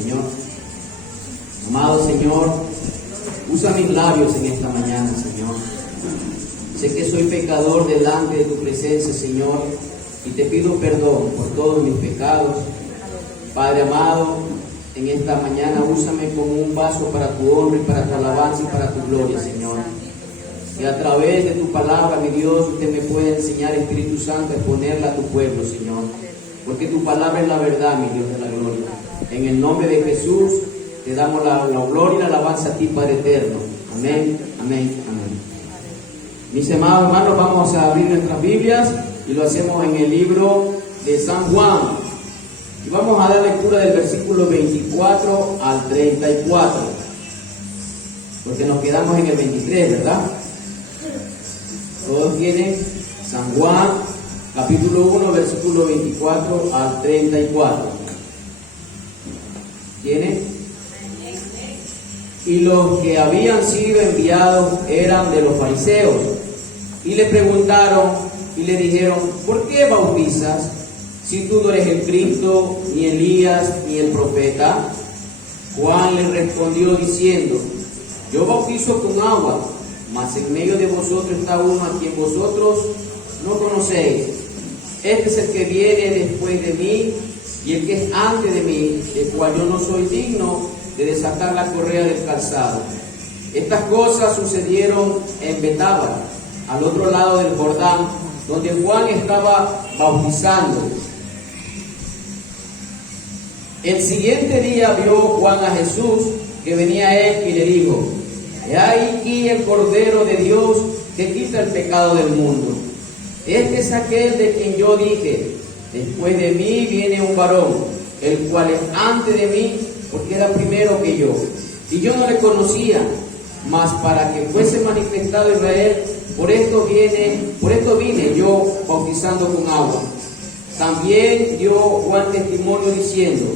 Señor. Amado Señor, usa mis labios en esta mañana, Señor. Sé que soy pecador delante de tu presencia, Señor, y te pido perdón por todos mis pecados. Padre amado, en esta mañana úsame como un vaso para tu honra y para tu alabanza y para tu gloria, Señor. Y a través de tu palabra, mi Dios, usted me puede enseñar, Espíritu Santo, a exponerla a tu pueblo, Señor. Porque tu palabra es la verdad, mi Dios de la gloria. En el nombre de Jesús, te damos la gloria y la alabanza a ti, Padre eterno. Amén, amén, amén. Mis amados hermanos, vamos a abrir nuestras Biblias y lo hacemos en el libro de San Juan. Y vamos a dar lectura del versículo 24 al 34. Porque nos quedamos en el 23, ¿verdad? Todos tienen San Juan, capítulo 1, versículo 24 al 34. ¿Tienen? Y los que habían sido enviados eran de los fariseos. Y le preguntaron y le dijeron: ¿por qué bautizas si tú no eres el Cristo, ni Elías, ni el profeta? Juan le respondió diciendo: yo bautizo con agua, mas en medio de vosotros está uno a quien vosotros no conocéis. Este es el que viene después de mí, y el que es antes de mí, el cual yo no soy digno de desatar la correa del calzado. Estas cosas sucedieron en Betábara, al otro lado del Jordán, donde Juan estaba bautizando. El siguiente día vio Juan a Jesús que venía a él y le dijo: he aquí el Cordero de Dios que quita el pecado del mundo. Este es aquel de quien yo dije: después de mí viene un varón, el cual es antes de mí, porque era primero que yo. Y yo no le conocía, mas para que fuese manifestado Israel, por esto vine yo bautizando con agua. También dio Juan testimonio diciendo: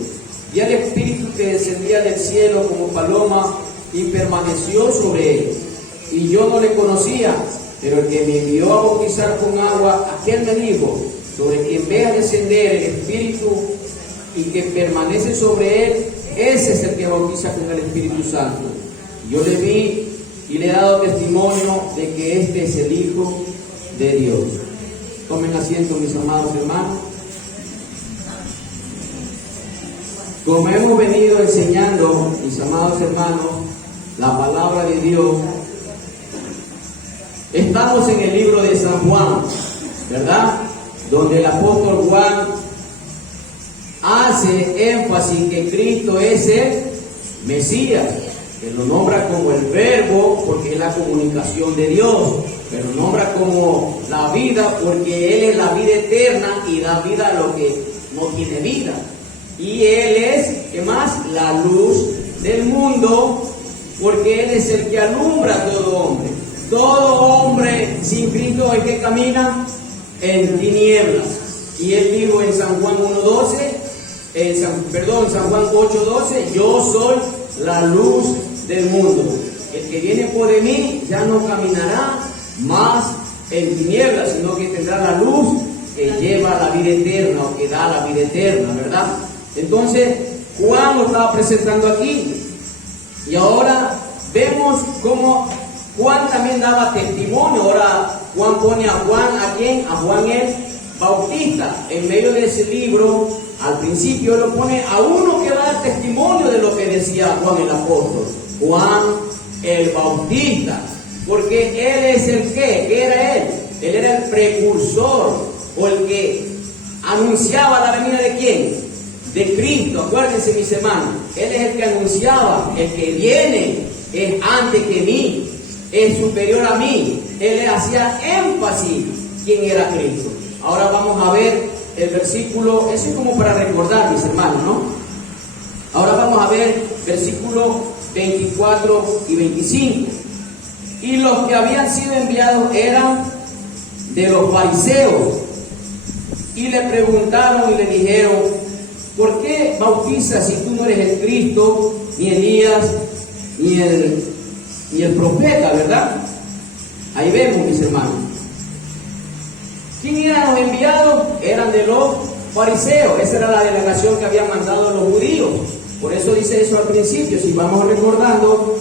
vi al Espíritu que descendía del cielo como paloma y permaneció sobre él. Y yo no le conocía, pero el que me envió a bautizar con agua, aquel me dijo: sobre quien vea descender el Espíritu y que permanece sobre él, ese es el que bautiza con el Espíritu Santo. Yo le vi y le he dado testimonio de que este es el Hijo de Dios. Tomen asiento, mis amados hermanos. Como hemos venido enseñando, mis amados hermanos, la palabra de Dios, estamos en el libro de San Juan, ¿verdad? Donde el apóstol Juan hace énfasis que Cristo es el Mesías, que lo nombra como el Verbo porque es la comunicación de Dios, pero lo nombra como la vida porque Él es la vida eterna y da vida a lo que no tiene vida. Y Él es, ¿qué más? La luz del mundo, porque Él es el que alumbra a todo hombre. Todo hombre sin Cristo es que camina en tinieblas. Y Él dijo en San Juan 1:12, San Juan 8:12, yo soy la luz del mundo. El que viene por de mí ya no caminará más en tinieblas, sino que tendrá la luz que lleva a la vida eterna o que da la vida eterna, ¿verdad? Entonces, Juan lo estaba presentando aquí. Y ahora vemos cómo Juan también daba testimonio. Ahora Juan pone a Juan, ¿a quién? A Juan el Bautista. En medio de ese libro, al principio lo pone a uno que va a dar testimonio de lo que decía Juan el apóstol. Juan el Bautista. Porque él es el ¿qué era él? Él era el precursor o el que anunciaba la venida de ¿quién? De Cristo. Acuérdense, mis hermanos, Él es el que anunciaba: el que viene es antes que mí, es superior a mí. Él le hacía énfasis quién era Cristo. Ahora vamos a ver el versículo, eso es como para recordar, mis hermanos, ¿no? Ahora vamos a ver versículos 24 y 25. Y los que habían sido enviados eran de los fariseos. Y le preguntaron y le dijeron: ¿por qué bautizas si tú no eres el Cristo, ni Elías, ni el profeta, verdad? Ahí vemos, mis hermanos. ¿Quién eran los enviados? Eran de los fariseos. Esa era la delegación que habían mandado los judíos. Por eso dice eso al principio, si vamos recordando,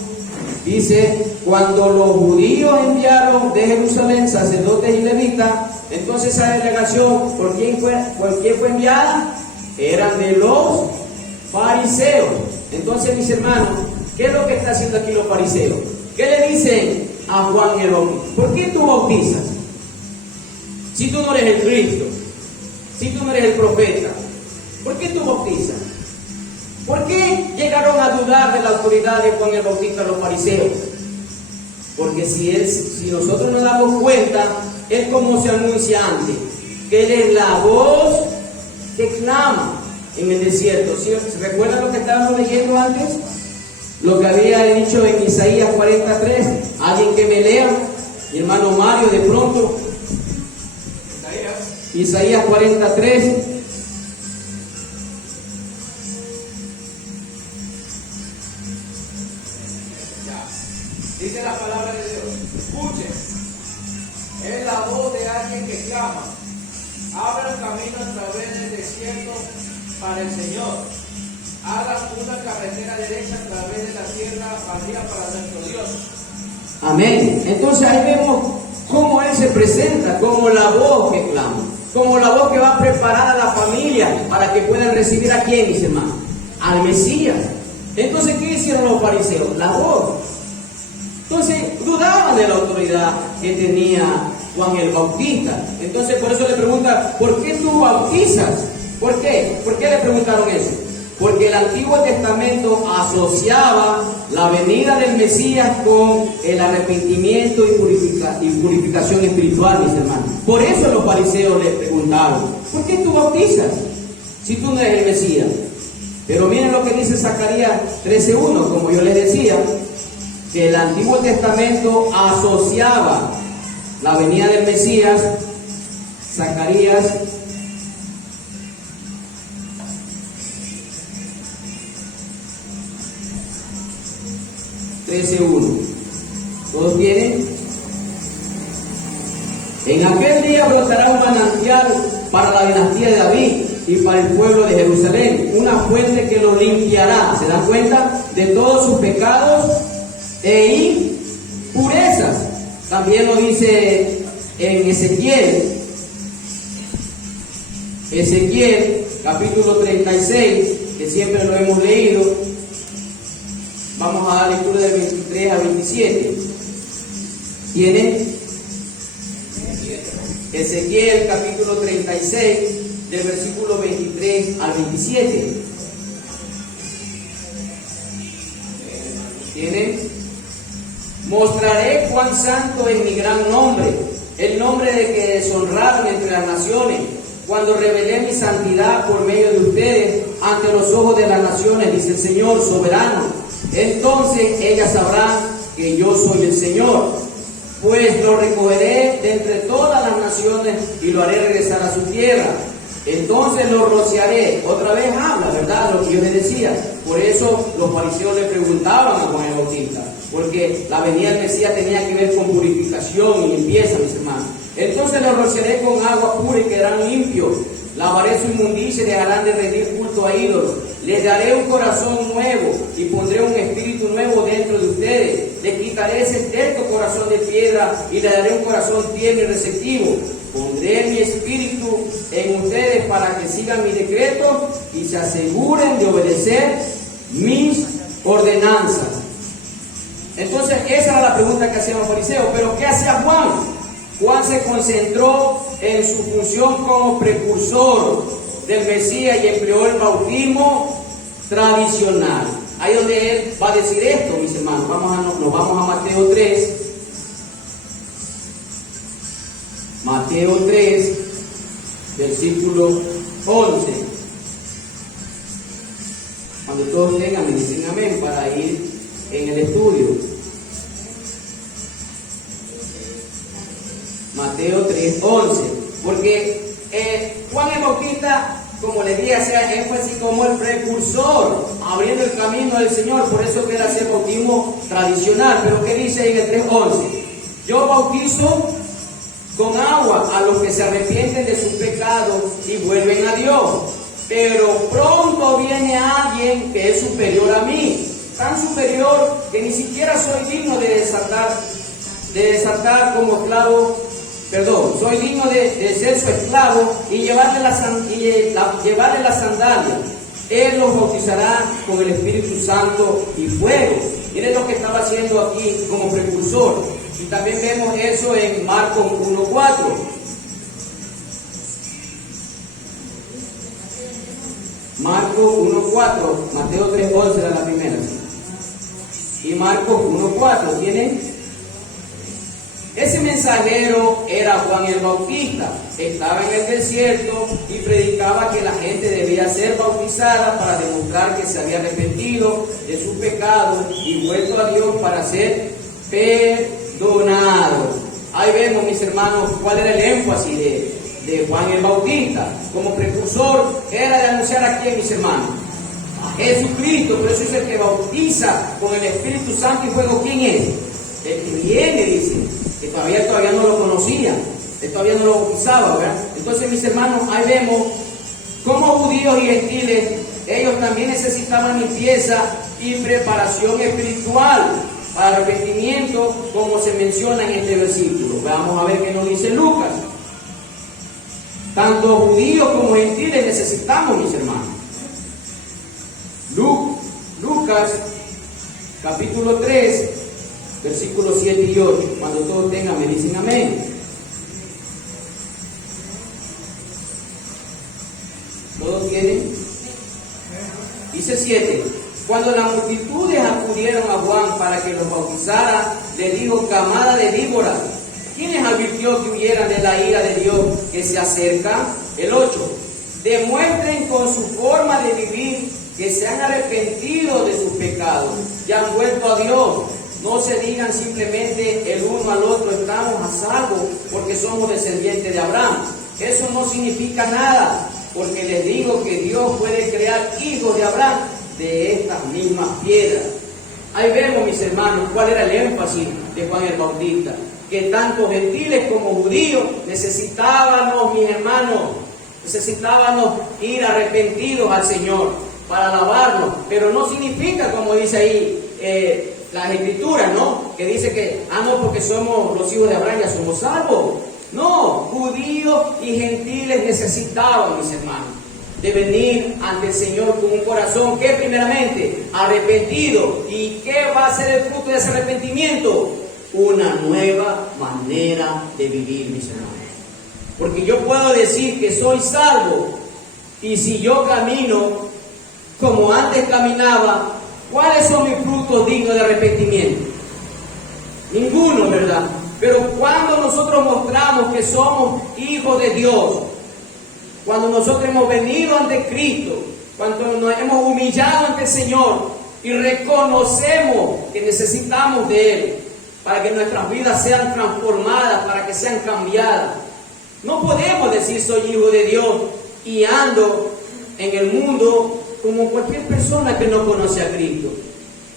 dice, cuando los judíos enviaron de Jerusalén sacerdotes y levitas, entonces esa delegación, ¿por quién fue enviada? Eran de los fariseos. Entonces, mis hermanos, ¿qué es lo que está haciendo aquí los fariseos? ¿Qué le dicen a Juan el Bautista? ¿Por qué tú bautizas? Si tú no eres el Cristo, si tú no eres el profeta, ¿por qué tú bautizas? ¿Por qué llegaron a dudar de la autoridad de Juan el Bautista los fariseos? Porque si nosotros nos damos cuenta, es como se anuncia antes, que Él es la voz que clama en el desierto. ¿Sí? ¿Se recuerdan lo que estábamos leyendo antes? Lo que había dicho en Isaías 43. Alguien que me lea, mi hermano Mario, de pronto. Isaías 43. Dice la palabra de Dios, escuchen, es la voz de alguien que clama, abra el camino a través del desierto para el Señor, hagan una carretera derecha a través de la tierra baldía para nuestro Dios. Amén. Entonces ahí vemos cómo Él se presenta, como la voz que clama, como la voz que va a preparar a la familia para que puedan recibir a quién, mis hermanos, al Mesías. Entonces, ¿qué hicieron los fariseos? La voz. Entonces dudaban de la autoridad que tenía Juan el Bautista. Entonces por eso le preguntan, ¿por qué tú bautizas? ¿Por qué? ¿Por qué le preguntaron eso? Porque el Antiguo Testamento asociaba la venida del Mesías con el arrepentimiento y purificación espiritual, mis hermanos. Por eso los fariseos le preguntaron, ¿por qué tú bautizas si tú no eres el Mesías? Pero miren lo que dice Zacarías 13:1, como yo les decía, que el Antiguo Testamento asociaba la venida del Mesías. Zacarías 13:1. ¿Todos tienen? En aquel día brotará un manantial para la dinastía de David y para el pueblo de Jerusalén, una fuente que los limpiará, ¿se dan cuenta?, de todos sus pecados e impurezas. También lo dice en Ezequiel capítulo 36, que siempre lo hemos leído. Vamos a dar lectura del 23 al 27. ¿Tienen? Ezequiel capítulo 36, del versículo 23 al 27. ¿Tienen? Mostraré cuán santo es mi gran nombre, el nombre de que deshonraron entre las naciones, cuando revelé mi santidad por medio de ustedes ante los ojos de las naciones, dice el Señor soberano. Entonces ellas sabrán que yo soy el Señor, pues lo recogeré de entre todas las naciones y lo haré regresar a su tierra. Entonces lo rociaré. Otra vez habla, ¿verdad?, lo que yo les decía. Por eso los fariseos le preguntaban a Juan el Bautista, porque la venida del Mesías tenía que ver con purificación y limpieza, mis hermanos. Entonces lo rociaré con agua pura y quedarán limpios. Lavaré su inmundicia y dejarán de rendir culto a ídolos. Les daré un corazón nuevo y pondré un espíritu nuevo dentro de ustedes. Les quitaré ese terco corazón de piedra y les daré un corazón tierno y receptivo. Pondré mi espíritu en ustedes para que sigan mis decretos y se aseguren de obedecer mis ordenanzas. Entonces esa era la pregunta que hacían los fariseos. Pero ¿qué hacía Juan? Juan se concentró en su función como precursor del Mesías y empleó el bautismo tradicional. Ahí donde él va a decir esto, mis hermanos. Nos vamos a Mateo 3. Mateo 3, versículo 11. Cuando todos tengan, me dicen amén para ir en el estudio. Mateo 3, 11. Porque Juan el Bautista, como les dije, hacía énfasis como el precursor, abriendo el camino del Señor. Por eso que él hacía el bautismo tradicional. Pero ¿qué dice en el 3:11? Yo bautizo con agua a los que se arrepienten de sus pecados y vuelven a Dios. pero pronto viene alguien que es superior a mí, tan superior que ni siquiera soy digno de desatar como esclavo, soy digno de ser su esclavo y llevarle las sandalias. Él los bautizará con el Espíritu Santo y fuego. Miren lo que estaba haciendo aquí como precursor. Y también vemos eso en Marcos 1:4. Marcos 1:4, Mateo 3:11 era la primera. Y Marcos 1:4, ¿tienen? Ese mensajero era Juan el Bautista. Estaba en el desierto y predicaba que la gente debía ser bautizada para demostrar que se había arrepentido de sus pecados y vuelto a Dios para ser perdonado. Ahí vemos, mis hermanos, cuál era el énfasis de Juan el Bautista. Como precursor era de anunciar a quién, mis hermanos, a Jesucristo. Por eso es el que bautiza con el Espíritu Santo y fuego. ¿Quién es? El que viene, dice, que todavía no lo conocía, él todavía no lo bautizaba, ¿verdad? Entonces, mis hermanos, ahí vemos cómo judíos y gentiles, ellos también necesitaban limpieza y preparación espiritual para arrepentimiento, como se menciona en este versículo. Vamos a ver qué nos dice Lucas. Tanto judíos como gentiles necesitamos, mis hermanos. Lucas, capítulo 3, versículos 7 y 8. Cuando todos tengan, me dicen amén. ¿Todos tienen? Dice 7. Cuando las multitudes acudieron a Juan para que los bautizara, le dijo: camada de víboras, ¿quién les advirtió que huyeran de la ira de Dios que se acerca? El 8. Demuestren con su forma de vivir que se han arrepentido de sus pecados y han vuelto a Dios. No se digan simplemente el uno al otro: estamos a salvo porque somos descendientes de Abraham. Eso no significa nada, porque les digo que Dios puede crear hijos de Abraham de estas mismas piedras. Ahí vemos, mis hermanos, cuál era el énfasis de Juan el Bautista, que tanto gentiles como judíos necesitábamos, mis hermanos, ir arrepentidos al Señor para alabarnos. Pero no significa, como dice ahí las escrituras, ¿no? Que dice que, no, porque somos los hijos de Abraham, ya somos salvos. No, judíos y gentiles necesitaban, mis hermanos, de venir ante el Señor con un corazón que primeramente arrepentido. ¿Y qué va a ser el fruto de ese arrepentimiento? Una nueva manera de vivir, mis hermanos. Porque yo puedo decir que soy salvo, y si yo camino como antes caminaba, ¿cuáles son mis frutos dignos de arrepentimiento? Ninguno, ¿verdad? Pero cuando nosotros mostramos que somos hijos de Dios, cuando nosotros hemos venido ante Cristo, cuando nos hemos humillado ante el Señor y reconocemos que necesitamos de Él para que nuestras vidas sean transformadas, para que sean cambiadas, no podemos decir soy hijo de Dios y ando en el mundo como cualquier persona que no conoce a Cristo.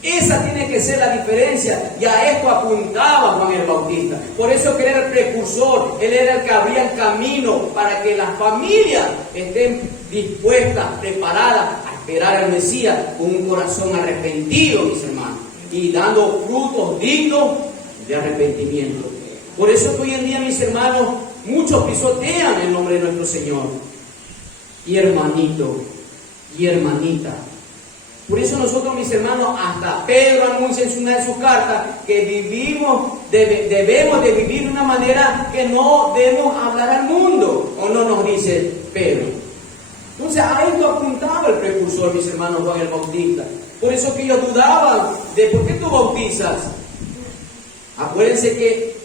Esa tiene que ser la diferencia, y a esto apuntaba Juan el Bautista. Por eso que él era el precursor, él era el que abría el camino para que las familias estén dispuestas, preparadas a esperar al Mesías con un corazón arrepentido, mis hermanos, y dando frutos dignos de arrepentimiento. Por eso que hoy en día, mis hermanos, muchos pisotean el nombre de nuestro Señor. Y hermanito, y hermanita, por eso nosotros, mis hermanos, hasta Pedro anuncia en una de sus cartas que debemos de vivir de una manera que no debemos hablar al mundo, ¿o no nos dice Pedro? Entonces a esto apuntaba el precursor, mis hermanos, Juan el Bautista. Por eso que ellos dudaban de por qué tú bautizas. Acuérdense que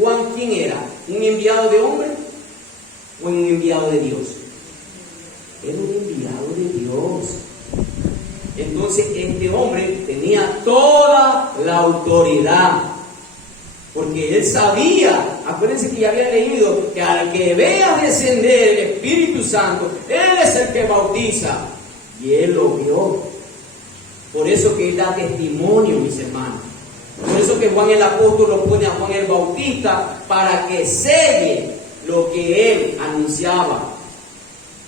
Juan, ¿quién era? ¿Un enviado de hombre o un enviado de Dios? Era un enviado de Dios. Entonces este hombre tenía toda la autoridad, porque él sabía, acuérdense que ya había leído, que al que vea descender el Espíritu Santo, él es el que bautiza, y él lo vio. Por eso que él da testimonio, mis hermanos. Por eso que Juan el apóstol lo pone a Juan el Bautista para que selle lo que él anunciaba.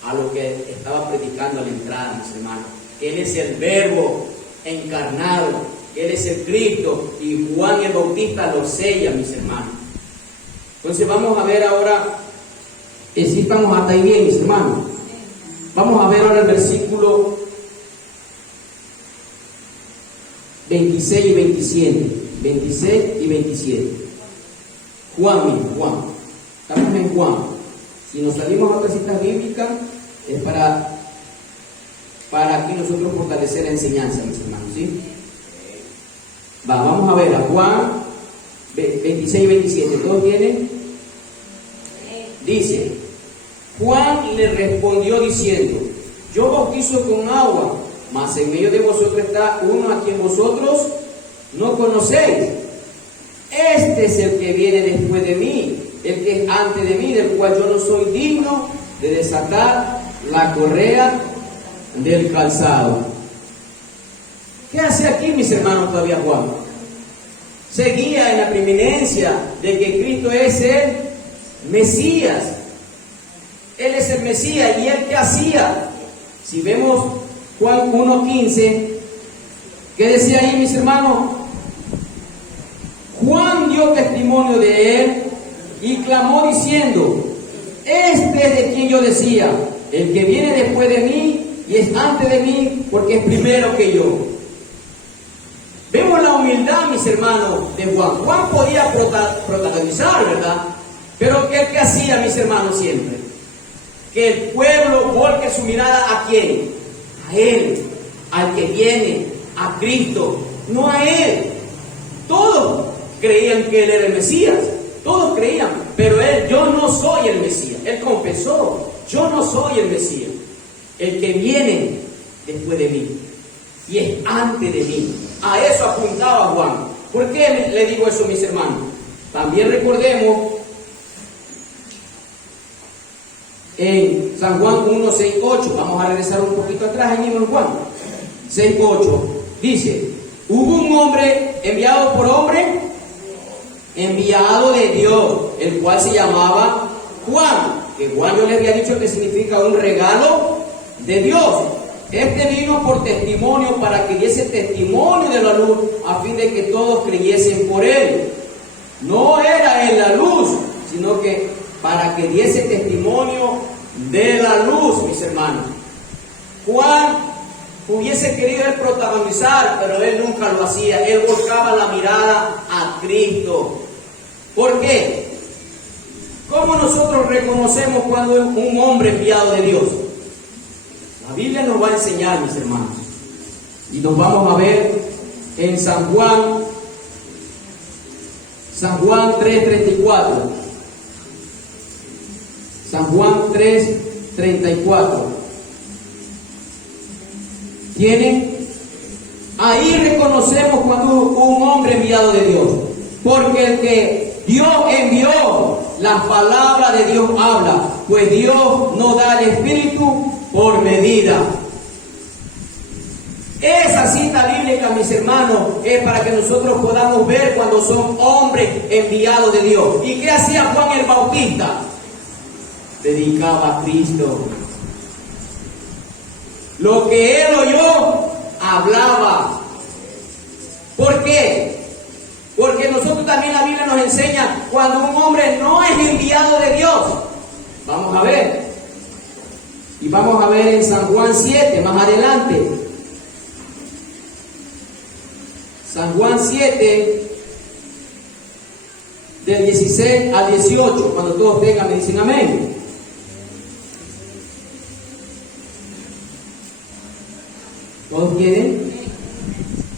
a lo que estaba predicando a la entrada, mis hermanos. Él es el Verbo encarnado, Él es el Cristo, y Juan el Bautista lo sella, mis hermanos. Entonces vamos a ver ahora, si estamos hasta ahí bien, mis hermanos. Vamos a ver ahora el versículo 26 y 27. 26 y 27. Juan. Estamos en Juan. Si nos salimos a otras citas bíblicas, es para aquí nosotros fortalecer la enseñanza, mis hermanos, ¿sí? Vamos a ver a Juan 26 y 27. ¿Todos tienen? Dice: Juan le respondió diciendo: yo bautizo con agua, mas en medio de vosotros está uno a quien vosotros no conocéis. Este es el que viene después de mí, el que es antes de mí, del cual yo no soy digno de desatar la correa del calzado. ¿Qué hace aquí, mis hermanos, todavía Juan? Seguía en la preeminencia de que Cristo es el Mesías. Él es el Mesías. ¿Y él qué hacía? Si vemos Juan 1:15, ¿qué decía ahí, mis hermanos? Juan dio testimonio de él y clamó diciendo: este es de quien yo decía, el que viene después de mí y es antes de mí, porque es primero que yo. Vemos la humildad, mis hermanos, de Juan. Juan podía protagonizar, ¿verdad? Pero ¿qué hacía, mis hermanos, siempre? Que el pueblo volque su mirada ¿a quién? A él, al que viene, a Cristo, no a él. Todos creían que él era el Mesías, todos creían, pero él: yo no soy el Mesías. Él confesó: yo no soy el Mesías, el que viene después de mí y es antes de mí. A eso apuntaba Juan. ¿Por qué le digo eso, mis hermanos? También recordemos en San Juan 1, 6, 8. Vamos a regresar un poquito atrás en Juan 6, 8. Dice: hubo un hombre enviado por hombre, enviado de Dios, el cual se llamaba Juan. Que Juan yo le había dicho que significa un regalo de Dios. Este vino por testimonio, para que diese testimonio de la luz, a fin de que todos creyesen por él. No era él la luz, sino que para que diese testimonio de la luz, mis hermanos. Juan hubiese querido él protagonizar, pero él nunca lo hacía. Él volcaba la mirada a Cristo. ¿Por qué? ¿Cómo nosotros reconocemos cuando es un hombre enviado de Dios? La Biblia nos va a enseñar, mis hermanos. Y nos vamos a ver en San Juan 3:34. San Juan 3:34. ¿Tienen? Ahí reconocemos cuando un hombre enviado de Dios. Porque el que Dios envió, las palabras de Dios habla. Pues Dios no da el Espíritu por medida. Esa cita bíblica, mis hermanos, es para que nosotros podamos ver cuando son hombres enviados de Dios. ¿Y qué hacía Juan el Bautista? Predicaba a Cristo. Lo que él oyó, hablaba. ¿Por qué? Porque nosotros también, la Biblia nos enseña cuando un hombre no es enviado de Dios. Vamos a ver. Y vamos a ver en San Juan 7, más adelante. San Juan 7, del 16 al 18. Cuando todos tengan, me dicen amén. ¿Todos tienen?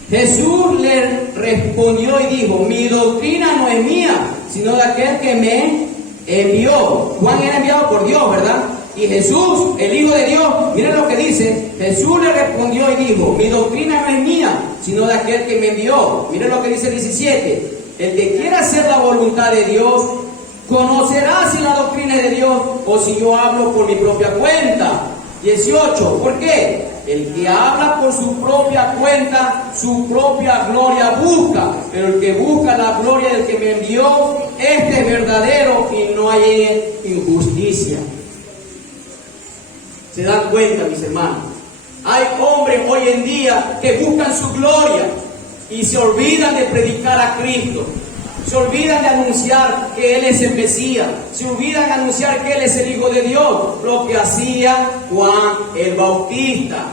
Jesús le respondió y dijo: mi doctrina no es mía, sino de aquel que me envió. Juan era enviado por Dios, ¿verdad? Y Jesús, el Hijo de Dios, miren lo que dice. Jesús le respondió y dijo: mi doctrina no es mía, sino de aquel que me envió. Miren lo que dice el 17. El que quiera hacer la voluntad de Dios, conocerá si la doctrina es de Dios o si yo hablo por mi propia cuenta. 18. ¿Por qué? El que habla por su propia cuenta, su propia gloria busca. Pero el que busca la gloria del que me envió, este es verdadero y no hay injusticia. ¿Se dan cuenta, mis hermanos? Hay hombres hoy en día que buscan su gloria y se olvidan de predicar a Cristo. Se olvidan de anunciar que Él es el Mesías. Se olvidan de anunciar que Él es el Hijo de Dios. Lo que hacía Juan el Bautista.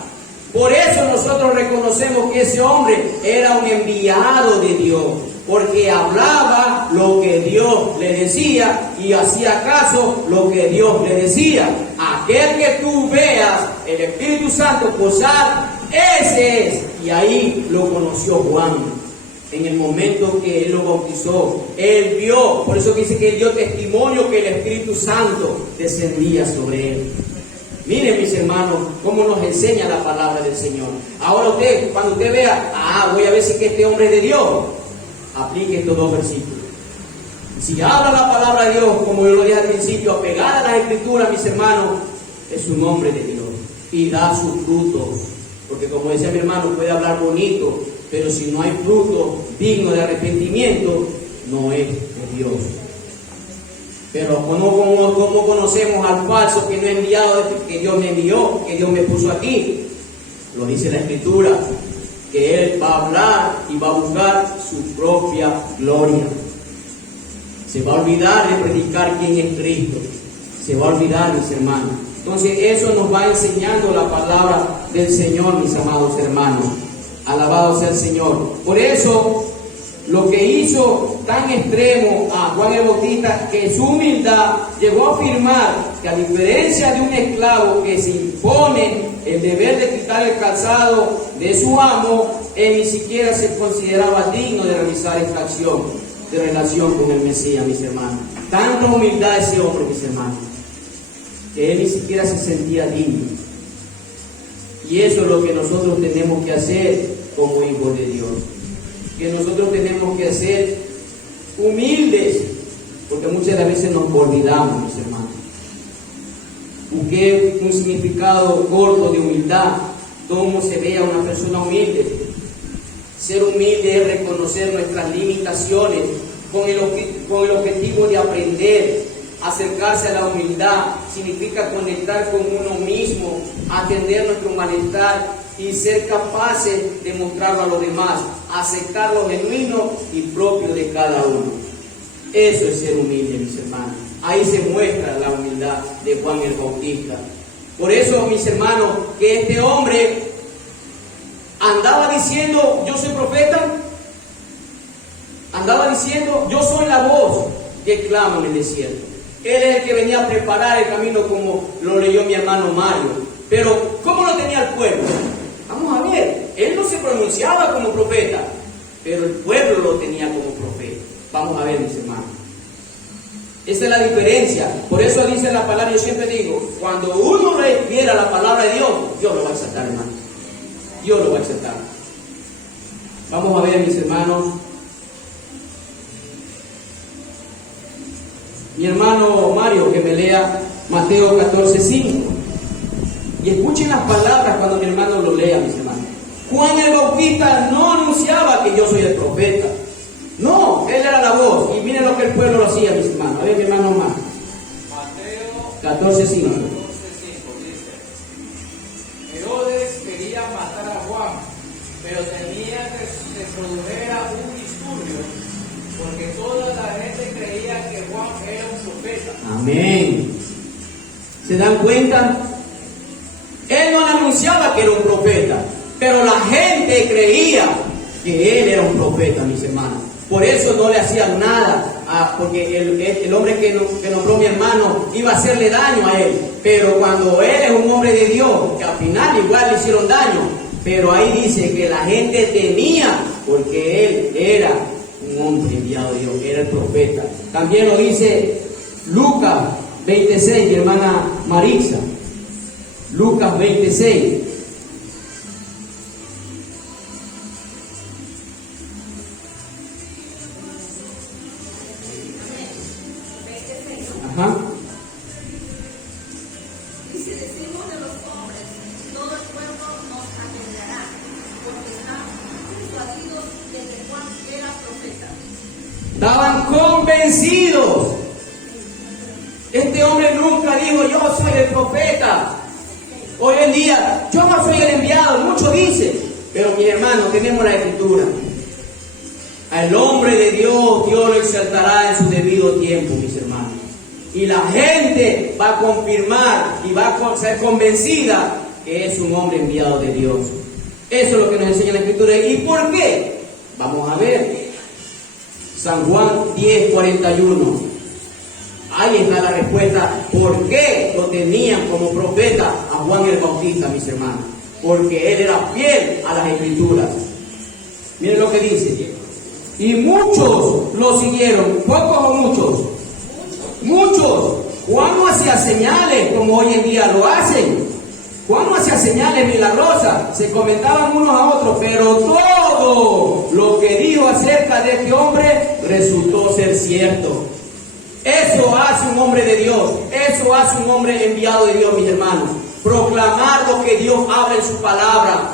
Por eso nosotros reconocemos que ese hombre era un enviado de Dios. Porque hablaba lo que Dios le decía y hacía caso lo que Dios le decía. Aquel que tú veas el Espíritu Santo posar, ese es. Y ahí lo conoció Juan. En el momento que él lo bautizó, él vio, por eso dice que él dio testimonio que el Espíritu Santo descendía sobre él. Miren, mis hermanos, cómo nos enseña la palabra del Señor. Ahora usted, cuando usted vea, voy a ver si que este hombre es de Dios, aplique estos dos versículos. Si habla la palabra de Dios, como yo lo dije al principio, apegada a las Escrituras, mis hermanos, es un hombre de Dios y da sus frutos. Porque como decía mi hermano, puede hablar bonito, pero si no hay fruto digno de arrepentimiento, no es de Dios. Pero ¿cómo conocemos al falso que no he enviado, que Dios me envió, que Dios me puso aquí? Lo dice la Escritura, que Él va a hablar y va a buscar su propia gloria. Se va a olvidar de predicar quién es Cristo. Se va a olvidar, mis hermanos. Entonces eso nos va enseñando la palabra del Señor, mis amados hermanos. Alabado sea el Señor. Por eso, lo que hizo tan extremo a Juan el Bautista, que su humildad llegó a afirmar que, a diferencia de un esclavo que se impone el deber de quitar el calzado de su amo, él ni siquiera se consideraba digno de realizar esta acción de relación con el Mesías, mis hermanos. Tanta humildad ese hombre, mis hermanos, que él ni siquiera se sentía digno. Y eso es lo que nosotros tenemos que hacer como hijos de Dios. Que nosotros tenemos que ser humildes, porque muchas de las veces nos olvidamos, mis hermanos. Busqué un significado corto de humildad, cómo se ve a una persona humilde. Ser humilde es reconocer nuestras limitaciones con el objetivo de aprender. Acercarse a la humildad significa conectar con uno mismo, atender nuestro malestar y ser capaces de mostrarlo a los demás, aceptar lo genuino y propio de cada uno. Eso es ser humilde, mis hermanos. Ahí se muestra la humildad de Juan el Bautista. Por eso, mis hermanos, que este hombre andaba diciendo, yo soy profeta, andaba diciendo, yo soy la voz que clama en el desierto. Él es el que venía a preparar el camino, como lo leyó mi hermano Mario. Pero, ¿cómo lo tenía el pueblo? Vamos a ver, él no se pronunciaba como profeta, pero el pueblo lo tenía como profeta. Vamos a ver, mis hermanos. Esa es la diferencia. Por eso dice la palabra, yo siempre digo, cuando uno refiera la palabra de Dios, Dios lo va a exaltar, hermano. Dios lo va a exaltar. Vamos a ver, mis hermanos. Mi hermano Mario, que me lea Mateo 14:5. Y escuchen las palabras cuando mi hermano lo lea, mis hermanos. Juan el Bautista no anunciaba que yo soy el profeta. No, él era la voz. Y miren lo que el pueblo lo hacía, mis hermanos. A ver, mi hermano más. Mateo 14:5. Dice: Herodes quería matar a Juan, pero temía que se produjera un disturbio, porque toda la gente creía que Juan era un profeta. Amén. ¿Se dan cuenta? Él no anunciaba que era un profeta, pero la gente creía que él era un profeta, mis hermanos. Por eso no le hacían nada, porque el hombre que nombró mi hermano iba a hacerle daño a él. Pero cuando él es un hombre de Dios, que al final igual le hicieron daño, pero ahí dice que la gente temía, porque él era un hombre enviado de Dios, era el profeta. También lo dice Lucas 26, mi hermana Marisa. Lucas 26. Ajá. Dice: decimos de los hombres, todo el pueblo nos apedreará, porque están persuadidos de que Juan era profeta. Estaban convencidos. Este hombre nunca dijo, yo soy el profeta. Hoy en día, yo no soy el enviado, muchos dicen, pero mi hermano, tenemos la Escritura. Al hombre de Dios, Dios lo exaltará en su debido tiempo, mis hermanos. Y la gente va a confirmar y va a ser convencida que es un hombre enviado de Dios. Eso es lo que nos enseña la Escritura. ¿Y por qué? Vamos a ver. San Juan 10:41. Ahí está la respuesta. ¿Por qué lo tenían como profeta a Juan el Bautista, mis hermanos? Porque él era fiel a las Escrituras. Miren lo que dice. Y muchos lo siguieron. ¿Pocos o muchos? Muchos. Juan no hacía señales como hoy en día lo hacen. Juan no hacía señales milagrosas. Se comentaban unos a otros, pero todo lo que dijo acerca de este hombre resultó ser cierto. Eso hace un hombre de Dios. Eso hace un hombre enviado de Dios, mis hermanos. Proclamar lo que Dios habla en su palabra.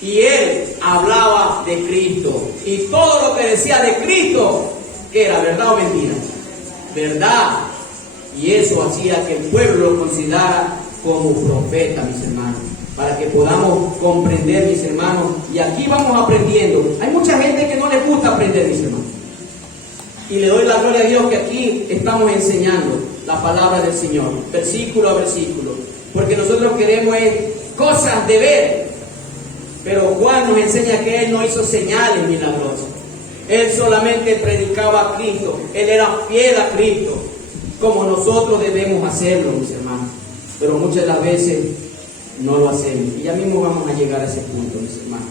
Y él hablaba de Cristo. Y todo lo que decía de Cristo, ¿qué era? ¿Verdad o mentira? Verdad. Y eso hacía que el pueblo lo considerara como profeta, mis hermanos. Para que podamos comprender, mis hermanos. Y aquí vamos aprendiendo. Hay mucha gente que no les gusta aprender, mis hermanos. Y le doy la gloria a Dios que aquí estamos enseñando la palabra del Señor, versículo a versículo. Porque nosotros queremos cosas de ver. Pero Juan nos enseña que él no hizo señales milagrosas. Él solamente predicaba a Cristo. Él era fiel a Cristo, como nosotros debemos hacerlo, mis hermanos. Pero muchas de las veces no lo hacemos. Y ya mismo vamos a llegar a ese punto, mis hermanos.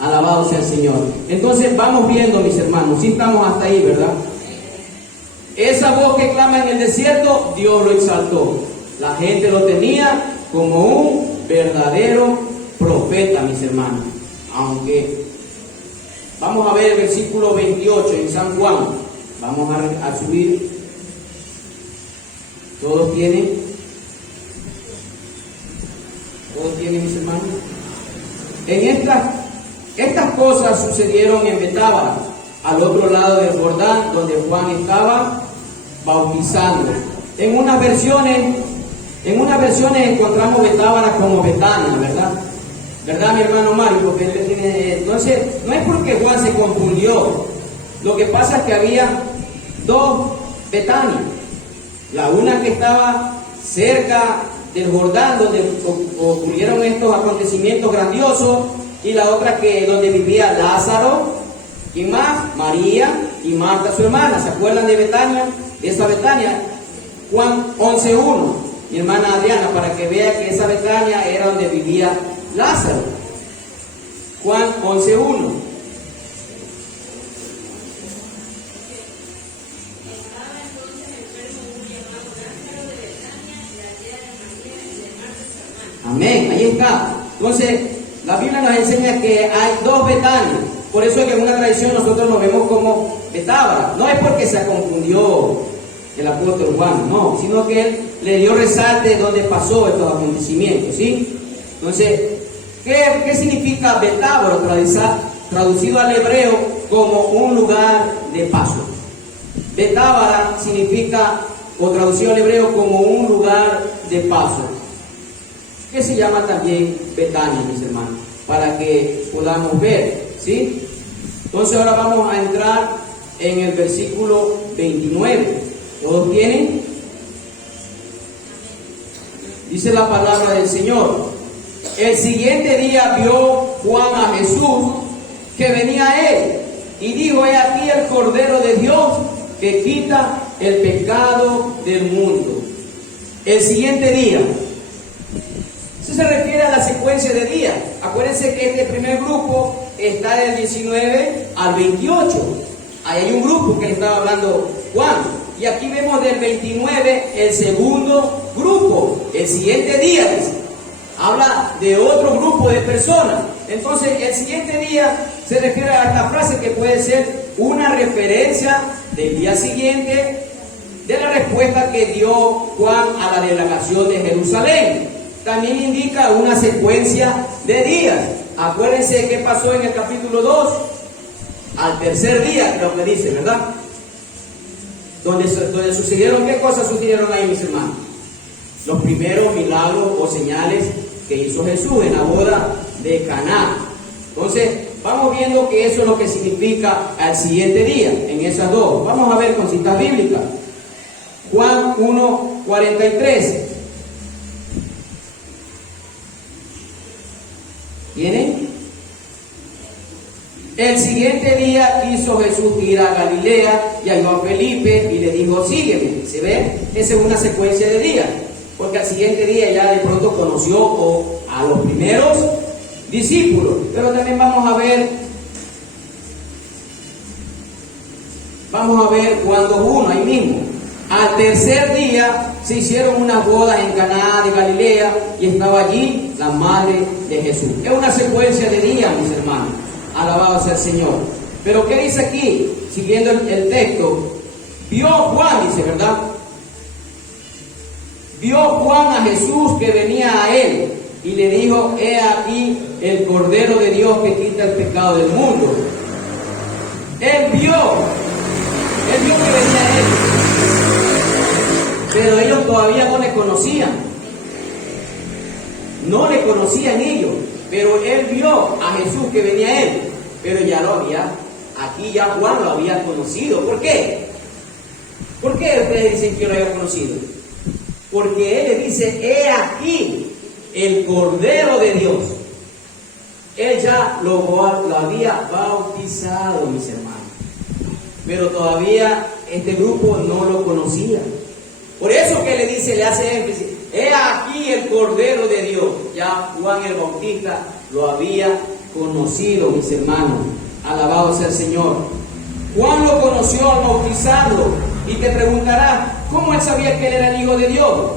Alabado sea el Señor. Entonces vamos viendo, mis hermanos. Sí estamos hasta ahí, ¿verdad? Esa voz que clama en el desierto, Dios lo exaltó. La gente lo tenía como un verdadero profeta, mis hermanos. Aunque vamos a ver el versículo 28 en San Juan. Vamos a subir. ¿Todos tienen? ¿Todos tienen, mis hermanos? En estas cosas sucedieron en Betábara, al otro lado del Jordán, donde Juan estaba bautizando. En unas versiones encontramos Betábara como Betania, ¿verdad? ¿Verdad, mi hermano Mario? Porque entonces, no es porque Juan se confundió. Lo que pasa es que había dos Betanias. La una que estaba cerca del Jordán, donde ocurrieron estos acontecimientos grandiosos, y la otra donde vivía Lázaro, y más, María y Marta, su hermana. ¿Se acuerdan de Betania? De esa Betania. Juan 11:1. Mi hermana Adriana, para que vea que esa Betania era donde vivía Lázaro. Juan 11:1. Amén, ahí está. Entonces, la Biblia nos enseña que hay dos Betanias. Por eso es que en una tradición nosotros nos vemos como Betábara. No es porque se confundió el apóstol Juan, no, sino que él le dio resalte de donde pasó estos acontecimientos, ¿sí? Entonces, ¿qué significa Betábara? Traducido al hebreo como un lugar de paso. Betábara significa, o traducido al hebreo como un lugar de paso, que se llama también Betania, mis hermanos, para que podamos ver, ¿sí? Entonces ahora vamos a entrar en el versículo 29. ¿Todos tienen? Dice la palabra del Señor. El siguiente día vio Juan a Jesús que venía a él y dijo: he aquí el Cordero de Dios que quita el pecado del mundo. El siguiente día. Eso se refiere a la secuencia de días. Acuérdense que este primer grupo está del 19 al 28. Ahí hay un grupo que le estaba hablando Juan. Y aquí vemos del 29 el segundo grupo. El siguiente día habla de otro grupo de personas. Entonces el siguiente día se refiere a esta frase que puede ser una referencia del día siguiente de la respuesta que dio Juan a la delegación de Jerusalén. También indica una secuencia de días. Acuérdense qué pasó en el capítulo 2, al tercer día, creo que dice, ¿verdad? Donde sucedieron, ¿qué cosas sucedieron ahí, mis hermanos? los primeros milagros o señales que hizo Jesús en la boda de Caná. Entonces, vamos viendo que eso es lo que significa al siguiente día, en esas dos. Vamos a ver con citas bíblicas. Juan 1:43. ¿Tienen? El siguiente día quiso Jesús ir a Galilea y halló a Felipe y le dijo, sígueme. ¿Se ve? Esa es una secuencia de días. Porque al siguiente día ya de pronto conoció a los primeros discípulos. Pero también vamos a ver cuando uno, ahí mismo, al tercer día se hicieron unas bodas en Caná de Galilea y estaba allí la madre de Jesús. Es una secuencia de días, mis hermanos. Alabado sea el Señor. Pero ¿qué dice aquí? Siguiendo el texto, vio Juan, dice, ¿verdad? Vio Juan a Jesús que venía a él y le dijo, he aquí el Cordero de Dios que quita el pecado del mundo. Él vio que venía a él, pero ellos todavía no le conocían. No le conocían ellos, pero él vio a Jesús que venía a él, pero ya lo había, aquí ya Juan lo había conocido. ¿Por qué? ¿Por qué ustedes dicen que lo había conocido? Porque él le dice, he aquí el Cordero de Dios. Él ya lo había bautizado, mis hermanos, pero todavía este grupo no lo conocía. Por eso que le dice, le hace énfasis, he aquí el Cordero de Dios. Ya Juan el Bautista lo había conocido, mis hermanos. Alabado sea el Señor. Juan lo conoció al bautizarlo. Y te preguntarás, ¿cómo él sabía que él era el Hijo de Dios?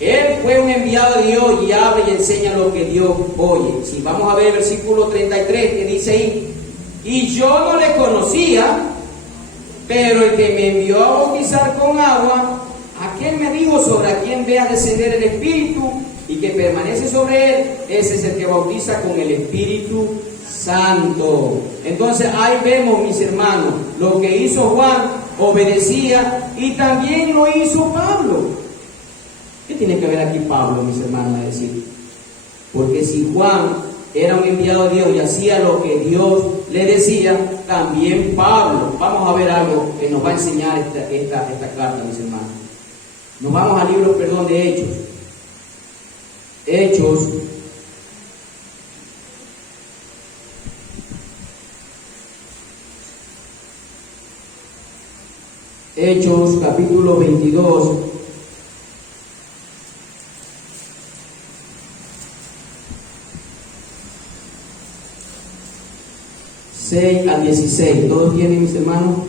Él fue un enviado de Dios y habla y enseña lo que Dios oye. Si vamos a ver el versículo 33 que dice ahí, y yo no le conocía, pero el que me envió a bautizar con agua, aquel me dijo, sobre a quien vea descender el Espíritu y que permanece sobre él, ese es el que bautiza con el Espíritu Santo. Entonces ahí vemos, mis hermanos, lo que hizo Juan, obedecía, y también lo hizo Pablo. ¿Qué tiene que ver aquí Pablo, mis hermanos, a decir? Porque si Juan era un enviado de Dios y hacía lo que Dios le decía, también Pablo. Vamos a ver algo que nos va a enseñar esta carta, mis hermanos. Nos vamos al libro, de Hechos. Hechos capítulo 22. ...6 al 16. ¿Todos tienen, mis hermanos?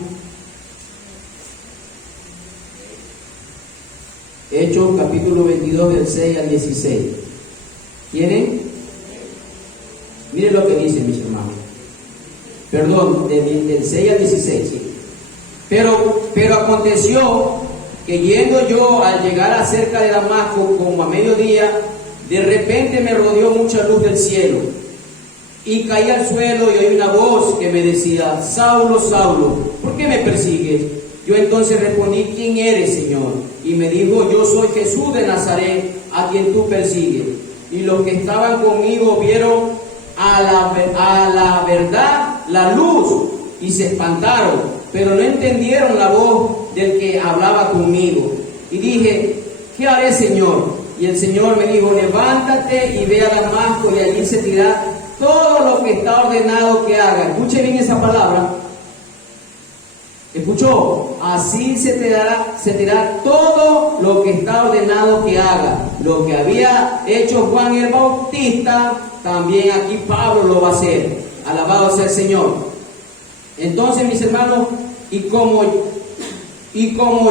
Hechos capítulo 22 del 6 al 16. ¿Tienen? Miren lo que dice, mis hermanos. Perdón, del 6 al 16, sí. Pero aconteció que yendo yo al llegar acerca de Damasco como a mediodía, de repente me rodeó mucha luz del cielo y caí al suelo y oí una voz que me decía, Saulo, Saulo, ¿por qué me persigues? Yo entonces respondí, ¿quién eres, Señor? Y me dijo, yo soy Jesús de Nazaret, a quien tú persigues. Y los que estaban conmigo vieron a la verdad la luz y se espantaron, pero no entendieron la voz del que hablaba conmigo. Y dije, ¿qué haré, Señor? Y el Señor me dijo, levántate y ve a Damasco, y allí se te dirá todo lo que está ordenado que haga. Escuche bien esa palabra. ¿Escuchó? Así se te dará todo lo que está ordenado que haga. Lo que había hecho Juan el Bautista, también aquí Pablo lo va a hacer. Alabado sea el Señor. Entonces, mis hermanos, y como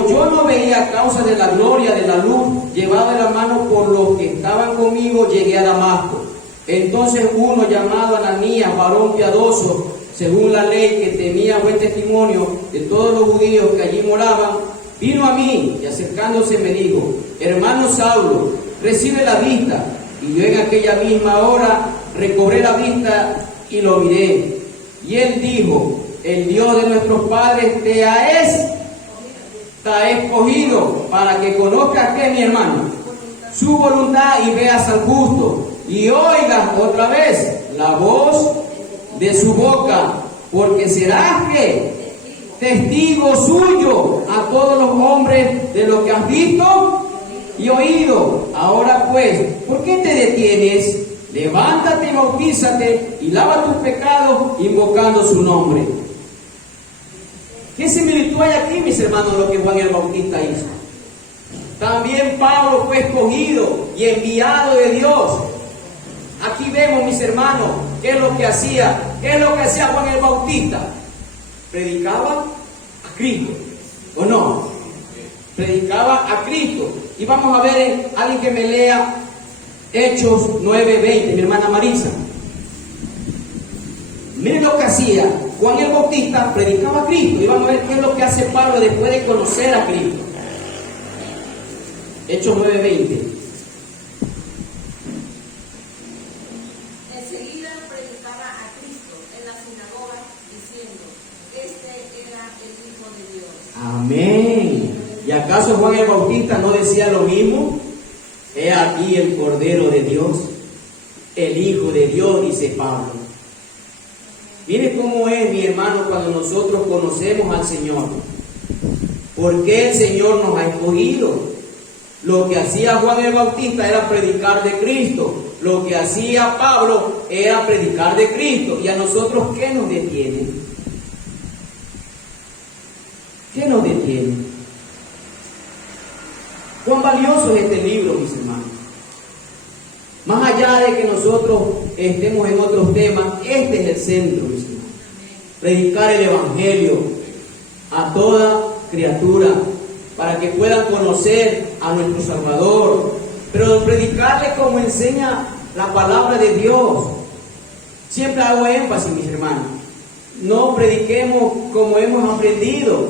yo no veía causa de la gloria de la luz llevada de la mano por los que estaban conmigo, llegué a Damasco. Entonces uno llamado Ananías, varón piadoso, según la ley, que tenía buen testimonio de todos los judíos que allí moraban, vino a mí y acercándose me dijo, hermano Saulo, recibe la vista. Y yo en aquella misma hora recobré la vista y lo miré. Y él dijo, el Dios de nuestros padres te ha escogido para que conozcas que mi hermano. su voluntad y veas al justo, y oigas otra vez la voz de su boca, porque serás que testigo suyo a todos los hombres de lo que has visto y oído. Ahora pues, ¿por qué te detienes? Levántate y bautízate y lava tus pecados invocando su nombre. ¿Qué similitud hay aquí, mis hermanos, lo que Juan el Bautista hizo? También Pablo fue escogido y enviado de Dios. Aquí vemos, mis hermanos, qué es lo que hacía. ¿Qué es lo que hacía Juan el Bautista? Predicaba a Cristo, ¿o no? Predicaba a Cristo. Y vamos a ver alguien que me lea Hechos 9:20, mi hermana Marisa. Miren lo que hacía Juan el Bautista, predicaba a Cristo. Y vamos a ver qué es lo que hace Pablo después de conocer a Cristo. Hechos 9:20. Enseguida predicaba a Cristo en la sinagoga, diciendo: Este era el Hijo de Dios. Amén. ¿Y acaso Juan el Bautista no decía lo mismo? He aquí el Cordero de Dios, el Hijo de Dios, dice Pablo. Mire cómo es, mi hermano, cuando nosotros conocemos al Señor. ¿Por qué el Señor nos ha escogido? Lo que hacía Juan el Bautista era predicar de Cristo. Lo que hacía Pablo era predicar de Cristo. ¿Y a nosotros qué nos detiene? ¿Qué nos detiene? ¿Cuán valioso es este libro, mis hermanos? Más allá de que nosotros estemos en otros temas, este es el centro, mis hermanos. Predicar el Evangelio a toda criatura, para que puedan conocer a nuestro Salvador, pero predicarle como enseña la palabra de Dios. Siempre hago énfasis, mis hermanos, no prediquemos como hemos aprendido.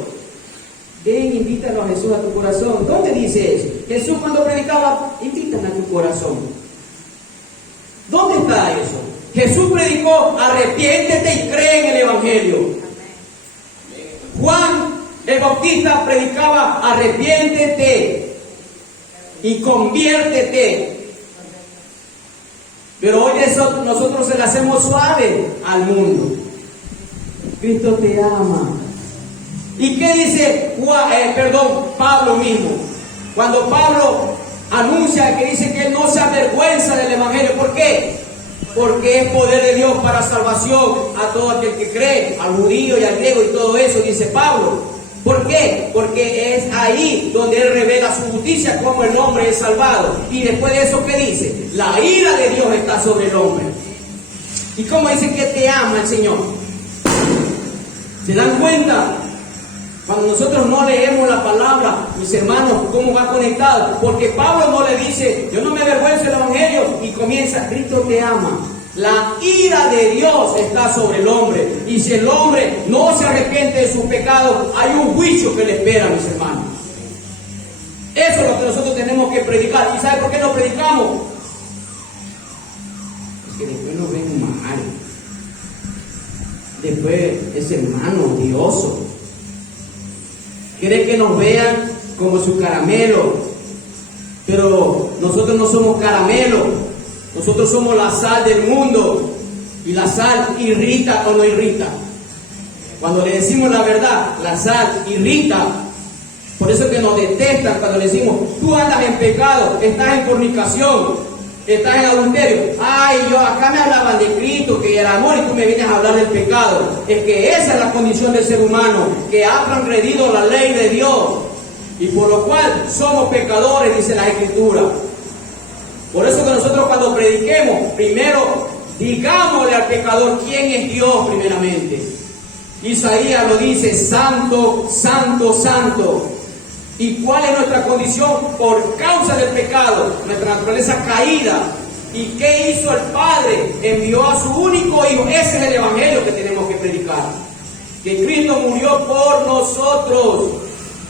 Ven, invítalo a Jesús a tu corazón. ¿Dónde dice eso? Jesús cuando predicaba, invítame a tu corazón. ¿Dónde está eso? Jesús predicó, arrepiéntete y cree en el Evangelio. Juan el Bautista predicaba, arrepiéntete y conviértete. Pero hoy eso nosotros se lo hacemos suave al mundo. Cristo te ama. ¿Y qué dice Pablo mismo? Cuando Pablo anuncia, que dice que él no se avergüenza del Evangelio. ¿Por qué? Porque es poder de Dios para salvación a todo aquel que cree, al judío y al griego y todo eso, dice Pablo. ¿Por qué? Porque es ahí donde él revela su justicia, como el hombre es salvado. Y después de eso, ¿qué dice? La ira de Dios está sobre el hombre. ¿Y cómo dice que te ama el Señor? ¿Se dan cuenta? Cuando nosotros no leemos la palabra, mis hermanos, ¿cómo va conectado? Porque Pablo no le dice, yo no me avergüenzo del Evangelio, y comienza, Cristo te ama. La ira de Dios está sobre el hombre, y si el hombre no se arrepiente de sus pecados, hay un juicio que le espera, mis hermanos. Eso es lo que nosotros tenemos que predicar. ¿Y sabe por qué no predicamos? Porque después nos ven mal. Después es hermano odioso. Quiere que nos vean como su caramelo, pero nosotros no somos caramelo, nosotros somos la sal del mundo, y la sal irrita o no irrita. Cuando le decimos la verdad, la sal irrita. Por eso que nos detestan cuando le decimos, tú andas en pecado, estás en fornicación, estás en adulterio. Ay, acá me hablaban de Cristo, que el amor, y tú me vienes a hablar del pecado. Es que esa es la condición del ser humano, que ha transgredido la ley de Dios, y por lo cual somos pecadores, dice la Escritura. Por eso que nosotros cuando prediquemos, primero digámosle al pecador quién es Dios primeramente. Isaías lo dice, santo, santo, santo. ¿Y cuál es nuestra condición? Por causa del pecado, nuestra naturaleza caída. ¿Y qué hizo el Padre? Envió a su único Hijo. Ese es el Evangelio que tenemos que predicar. Que Cristo murió por nosotros.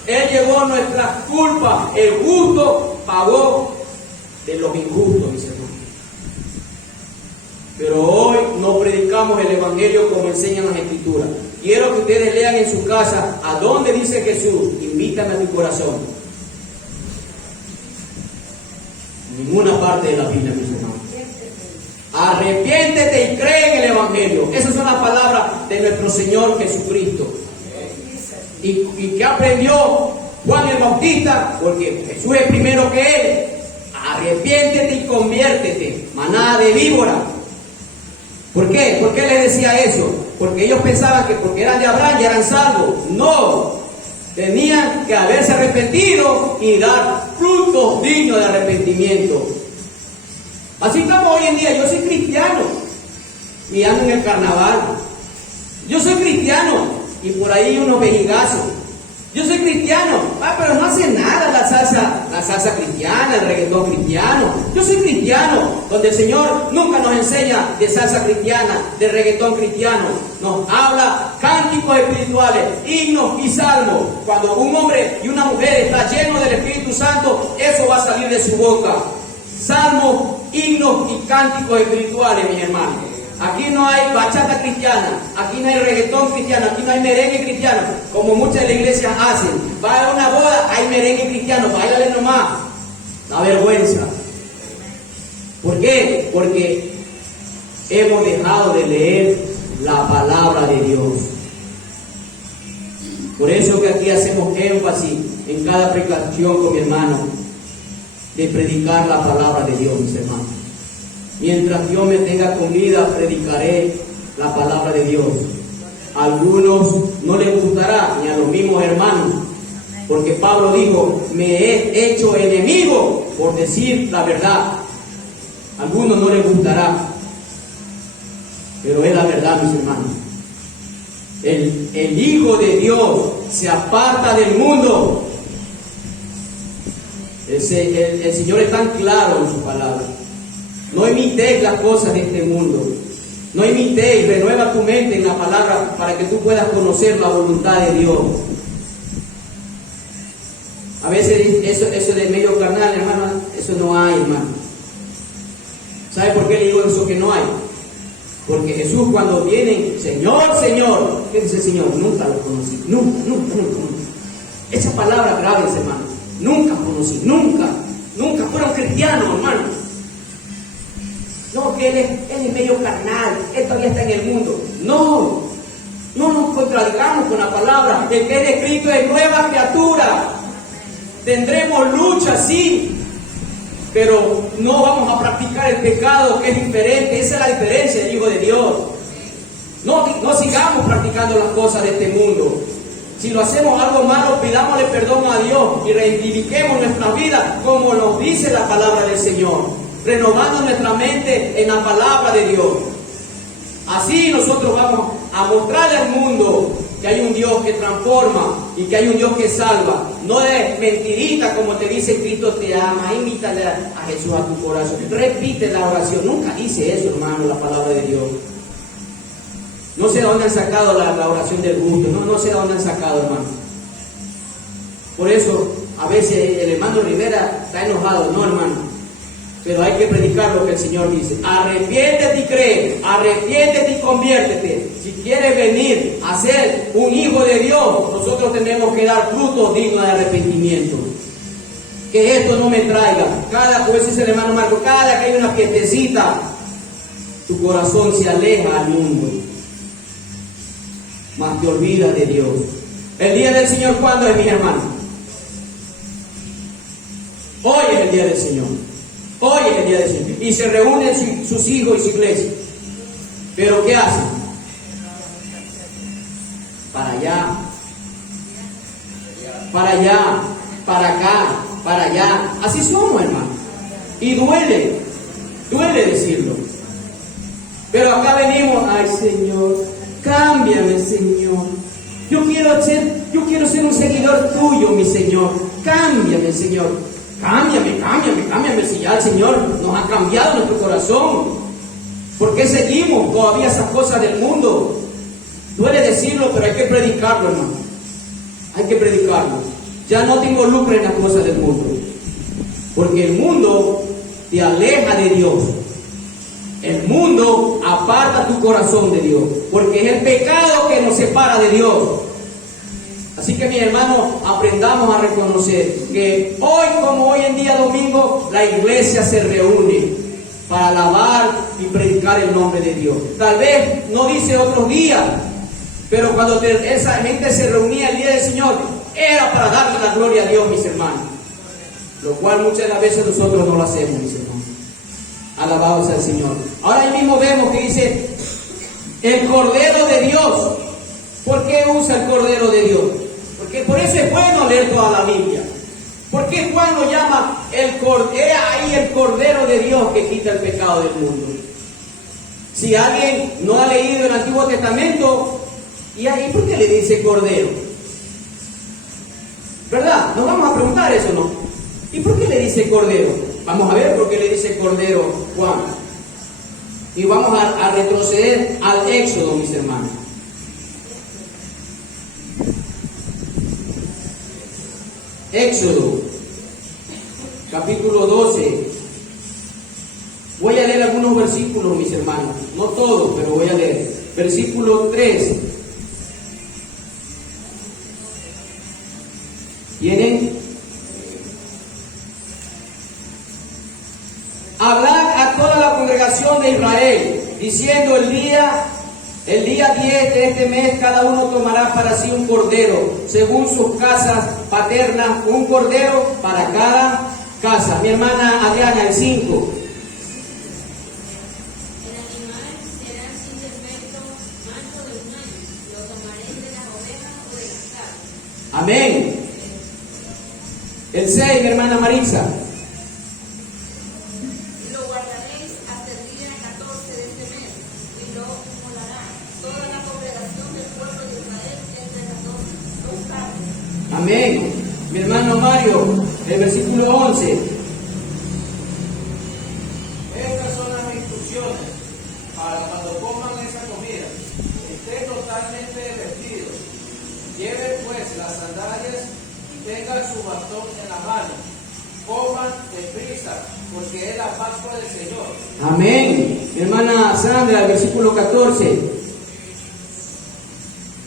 Él llevó nuestras culpas. El justo pagó de los injustos, mis hermanos. Pero hoy no predicamos el Evangelio como enseñan las Escrituras. Quiero que ustedes lean en su casa a dónde dice Jesús, invítame a tu corazón. En ninguna parte de la Biblia, mis hermanos. Arrepiéntete y cree en el Evangelio. Esas son las palabras de nuestro Señor Jesucristo. ¿Y qué aprendió Juan el Bautista? Porque Jesús es primero que él. Arrepiéntete y conviértete, manada de víbora. ¿Por qué? ¿Por qué les decía eso? Porque ellos pensaban que porque eran de Abraham ya eran salvos. No, tenían que haberse arrepentido y dar frutos dignos de arrepentimiento. Así como hoy en día yo soy cristiano y ando en el carnaval. Yo soy cristiano y por ahí unos vejigazos. Yo soy cristiano, pero no hace nada la salsa cristiana, el reggaetón cristiano. Yo soy cristiano, donde el Señor nunca nos enseña de salsa cristiana, de reggaetón cristiano. Nos habla cánticos espirituales, himnos y salmos. Cuando un hombre y una mujer está lleno del Espíritu Santo, eso va a salir de su boca. Salmos, himnos y cánticos espirituales, mis hermanos. Aquí no hay bachata cristiana, aquí no hay reggaetón cristiano, aquí no hay merengue cristiano, como muchas de las iglesias hacen. Va a una boda, hay merengue cristiano, báilale nomás. Da vergüenza. ¿Por qué? Porque hemos dejado de leer la palabra de Dios. Por eso que aquí hacemos énfasis en cada predicación con mi hermano, de predicar la palabra de Dios, mis hermanos. Mientras Dios me tenga con vida, predicaré la palabra de Dios. A algunos no les gustará, ni a los mismos hermanos, porque Pablo dijo, me he hecho enemigo por decir la verdad. A algunos no les gustará, pero es la verdad, mis hermanos. El Hijo de Dios se aparta del mundo. El Señor es tan claro en su palabra. No imitéis las cosas de este mundo. No imitéis, renueva tu mente en la palabra para que tú puedas conocer la voluntad de Dios. A veces eso de medio carnal, hermano, eso no hay, hermano. ¿Sabe por qué le digo eso que no hay? Porque Jesús cuando viene, Señor, Señor, ¿qué dice el Señor? Nunca lo conocí, nunca. Esa palabra grave, hermano. Nunca conocí, nunca fueron cristianos, hermano. No, que él es medio carnal, él todavía está en el mundo. No nos contradigamos con la palabra. El que es de Cristo es nueva criatura. Tendremos lucha, sí, pero no vamos a practicar el pecado, que es diferente. Esa es la diferencia del Hijo de Dios. No sigamos practicando las cosas de este mundo. Si lo hacemos algo malo, pidámosle perdón a Dios y reivindiquemos nuestra vida como nos dice la palabra del Señor, renovando nuestra mente en la palabra de Dios. Así nosotros vamos a mostrarle al mundo que hay un Dios que transforma y que hay un Dios que salva. No es mentirita como te dice Cristo te ama. Imítale a Jesús a tu corazón. Repite la oración. Nunca dice eso, hermano, la palabra de Dios. No sé de dónde han sacado la oración del gusto. No sé de dónde han sacado, hermano. Por eso, a veces el hermano Rivera está enojado. No, hermano. Pero hay que predicar lo que el Señor dice. Arrepiéntete y cree. Arrepiéntete y conviértete. Si quieres venir a ser un hijo de Dios, nosotros tenemos que dar frutos dignos de arrepentimiento. Que esto no me traiga. Pues dice el hermano Marco, cada que hay una fiestecita, tu corazón se aleja al mundo. Mas te olvidas de Dios. El día del Señor, ¿cuándo es, mis hermanos? Hoy es el día del Señor. Hoy es el día del Señor. Y se reúnen sus hijos y su iglesia. Pero ¿qué hacen? Para allá. Para allá. Para acá. Para allá. Así somos, hermano. Y duele decirlo. Pero acá venimos, ay Señor, cámbiame, Señor. Yo quiero ser un seguidor tuyo, mi Señor. Cámbiame, Señor. Cámbiame, si ya el Señor nos ha cambiado nuestro corazón. ¿Por qué seguimos todavía esas cosas del mundo? Duele decirlo, pero hay que predicarlo, hermano. Hay que predicarlo. Ya no te involucres en las cosas del mundo. Porque el mundo te aleja de Dios. El mundo aparta tu corazón de Dios. Porque es el pecado que nos separa de Dios. Así que, mis hermanos, aprendamos a reconocer que hoy, como hoy en día domingo, la iglesia se reúne para alabar y predicar el nombre de Dios. Tal vez no dice otros días, pero cuando esa gente se reunía el día del Señor, era para darle la gloria a Dios, mis hermanos. Lo cual muchas de las veces nosotros no lo hacemos, mis hermanos. Alabado sea el Señor. Ahora ahí mismo vemos que dice el Cordero de Dios. ¿Por qué usa el Cordero de Dios? Porque por eso es bueno leer toda la Biblia. ¿Por qué Juan lo llama el Cordero de Dios que quita el pecado del mundo? Si alguien no ha leído el Antiguo Testamento, ¿y ahí por qué le dice Cordero? ¿Verdad? Nos vamos a preguntar eso, ¿no? ¿Y por qué le dice Cordero? Vamos a ver por qué le dice Cordero Juan. Y vamos a retroceder al Éxodo, mis hermanos. Éxodo, capítulo 12. Voy a leer algunos versículos, mis hermanos. No todos, pero voy a leer. Versículo 3. ¿Tienen? Hablad a toda la congregación de Israel, diciendo el día 10 de este mes cada uno tomará para sí un cordero, según sus casas paternas, un cordero para cada casa. Mi hermana Adriana, el 5. El animal será sin defecto, macho de un año, lo tomaréis de las ovejas o de las cabras. Amén. El 6, mi hermana Marisa. Lo guardaréis hasta el día 14 de este mes, y lo inmolará toda la congregación del pueblo de Israel entre las dos partes. Amén. Mi hermano Mario, el versículo 11. Estas son las instrucciones para cuando coman esa comida. Estén totalmente vestidos. Lleven pues las sandalias y tengan su bastón en la mano. Coman deprisa, porque es la Pascua del Señor. Amén. Mi hermana Sandra, el versículo 14.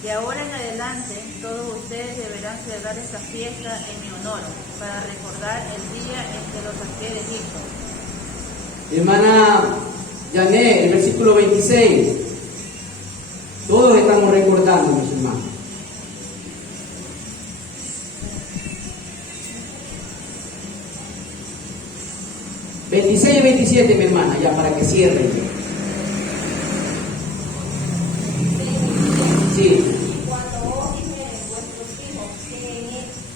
De ahora en adelante, todos ustedes deberán celebrar esta fiesta en mi honor, para recordar el día en que los saqué de Egipto. Mi hermana Janet, el versículo 26. Todos estamos recordando, mis hermanos. 26 y 27, mi hermana, ya para que cierren. Sí. Cuando os dijeren vuestros hijos que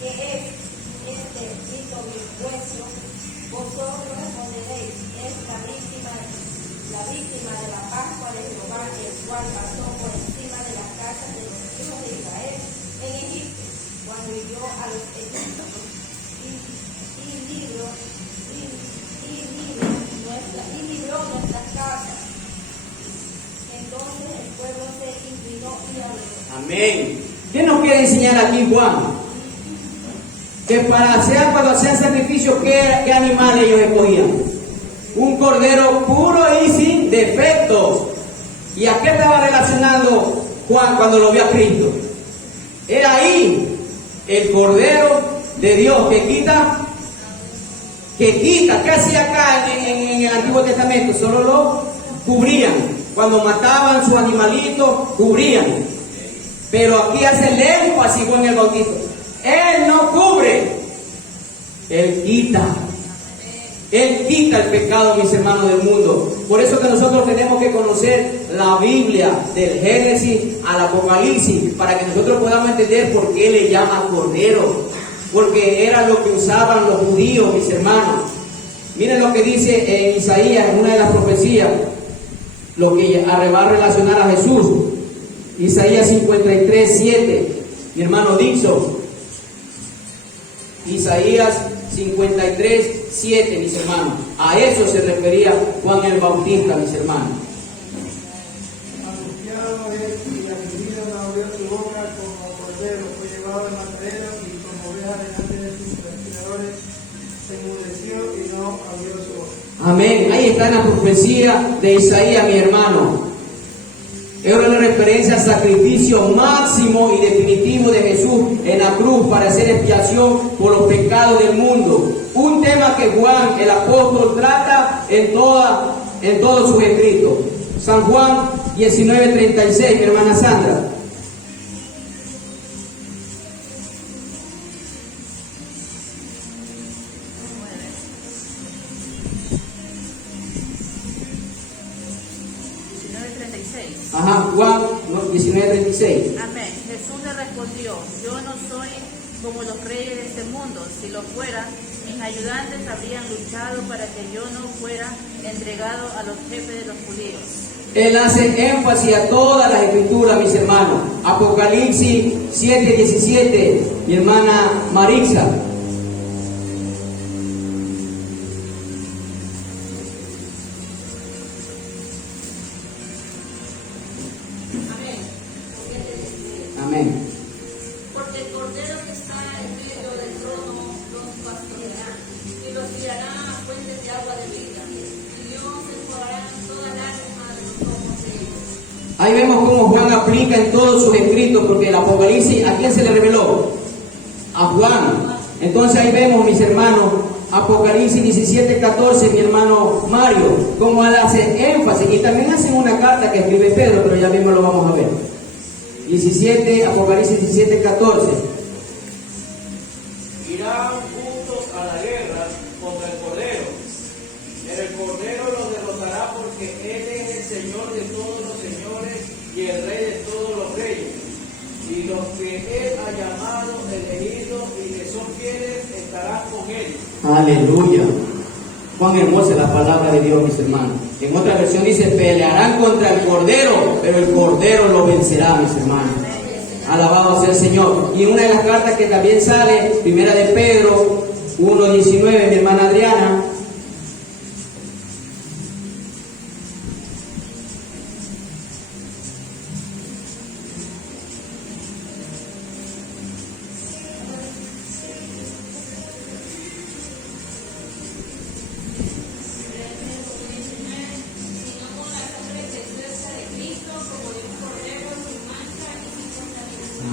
es este grito vuestro, vosotros responderéis, es la víctima de la Pascua de Jehová, el cual pasó por encima de las casas de los hijos de Israel en Egipto, cuando hirió a los egipcios y libró nuestras casas. Entonces el pueblo se inclinó y adoró. Amén. ¿Qué nos quiere enseñar aquí Juan? Que cuando hacían sacrificio, ¿qué animal ellos escogían? Un cordero puro y sin defectos. ¿Y a qué estaba relacionando Juan cuando lo vio a Cristo? Era ahí el cordero de Dios que quita. ¿Qué hacía acá en el Antiguo Testamento? Solo lo cubrían. Cuando mataban sus animalitos, cubrían. Pero aquí hace el énfasis en el bautismo. Él no cubre, Él quita. Él quita el pecado, mis hermanos, del mundo. Por eso que nosotros tenemos que conocer la Biblia, del Génesis al Apocalipsis, para que nosotros podamos entender por qué le llama Cordero. Porque era lo que usaban los judíos, mis hermanos. Miren lo que dice en Isaías, en una de las profecías, lo que va a relacionar a Jesús. Isaías 53:7. Mi hermano Dixon. Isaías 53:7, mis hermanos. A eso se refería Juan el Bautista, mis hermanos. Angustiado es y afligido no abrió su boca como cordero, fue llevado en matadero y como oveja delante de sus trasquiladores se enmudeció y no abrió su boca. Amén. Ahí está en la profecía de Isaías, mi hermano. Es una referencia al sacrificio máximo y definitivo de Jesús en la cruz para hacer expiación por los pecados del mundo. un tema que Juan el apóstol trata en todos sus escritos. San Juan 19:36, mi hermana Sandra. Ajá, Juan 19:36. Amén. Jesús le respondió, yo no soy como los reyes de este mundo. Si lo fuera, mis ayudantes habrían luchado para que yo no fuera entregado a los jefes de los judíos. Él hace énfasis a todas las escrituras, mis hermanos. Apocalipsis 7:17, mi hermana Marixa. Amén. Porque el Cordero que está en medio del trono los pastoreará y los guiará a fuentes de agua de vida. Y Dios enjuagará toda lágrima de los ojos de ellos. Ahí vemos cómo Juan aplica en todos sus escritos, porque el Apocalipsis, ¿a quién se le reveló? A Juan. Entonces ahí vemos, mis hermanos, Apocalipsis 17:14, mi hermano Mario, cómo él hace énfasis, y también hace una carta que escribe Pedro, pero ya mismo lo vamos a ver. Apocalipsis 17:14. Irán juntos a la guerra contra el Cordero. Pero el Cordero los derrotará porque Él es el Señor de todos los señores y el Rey de todos los reyes. Y los que Él ha llamado, elegidos y que son fieles estarán con Él. Aleluya. Cuán hermosa es la palabra de Dios, mis hermanos. En otra versión dice, pelearán contra el Cordero, pero el Cordero lo vencerá, mis hermanos. Alabado sea el Señor. Y una de las cartas que también sale, primera de Pedro 1:19, mi hermana Adriana.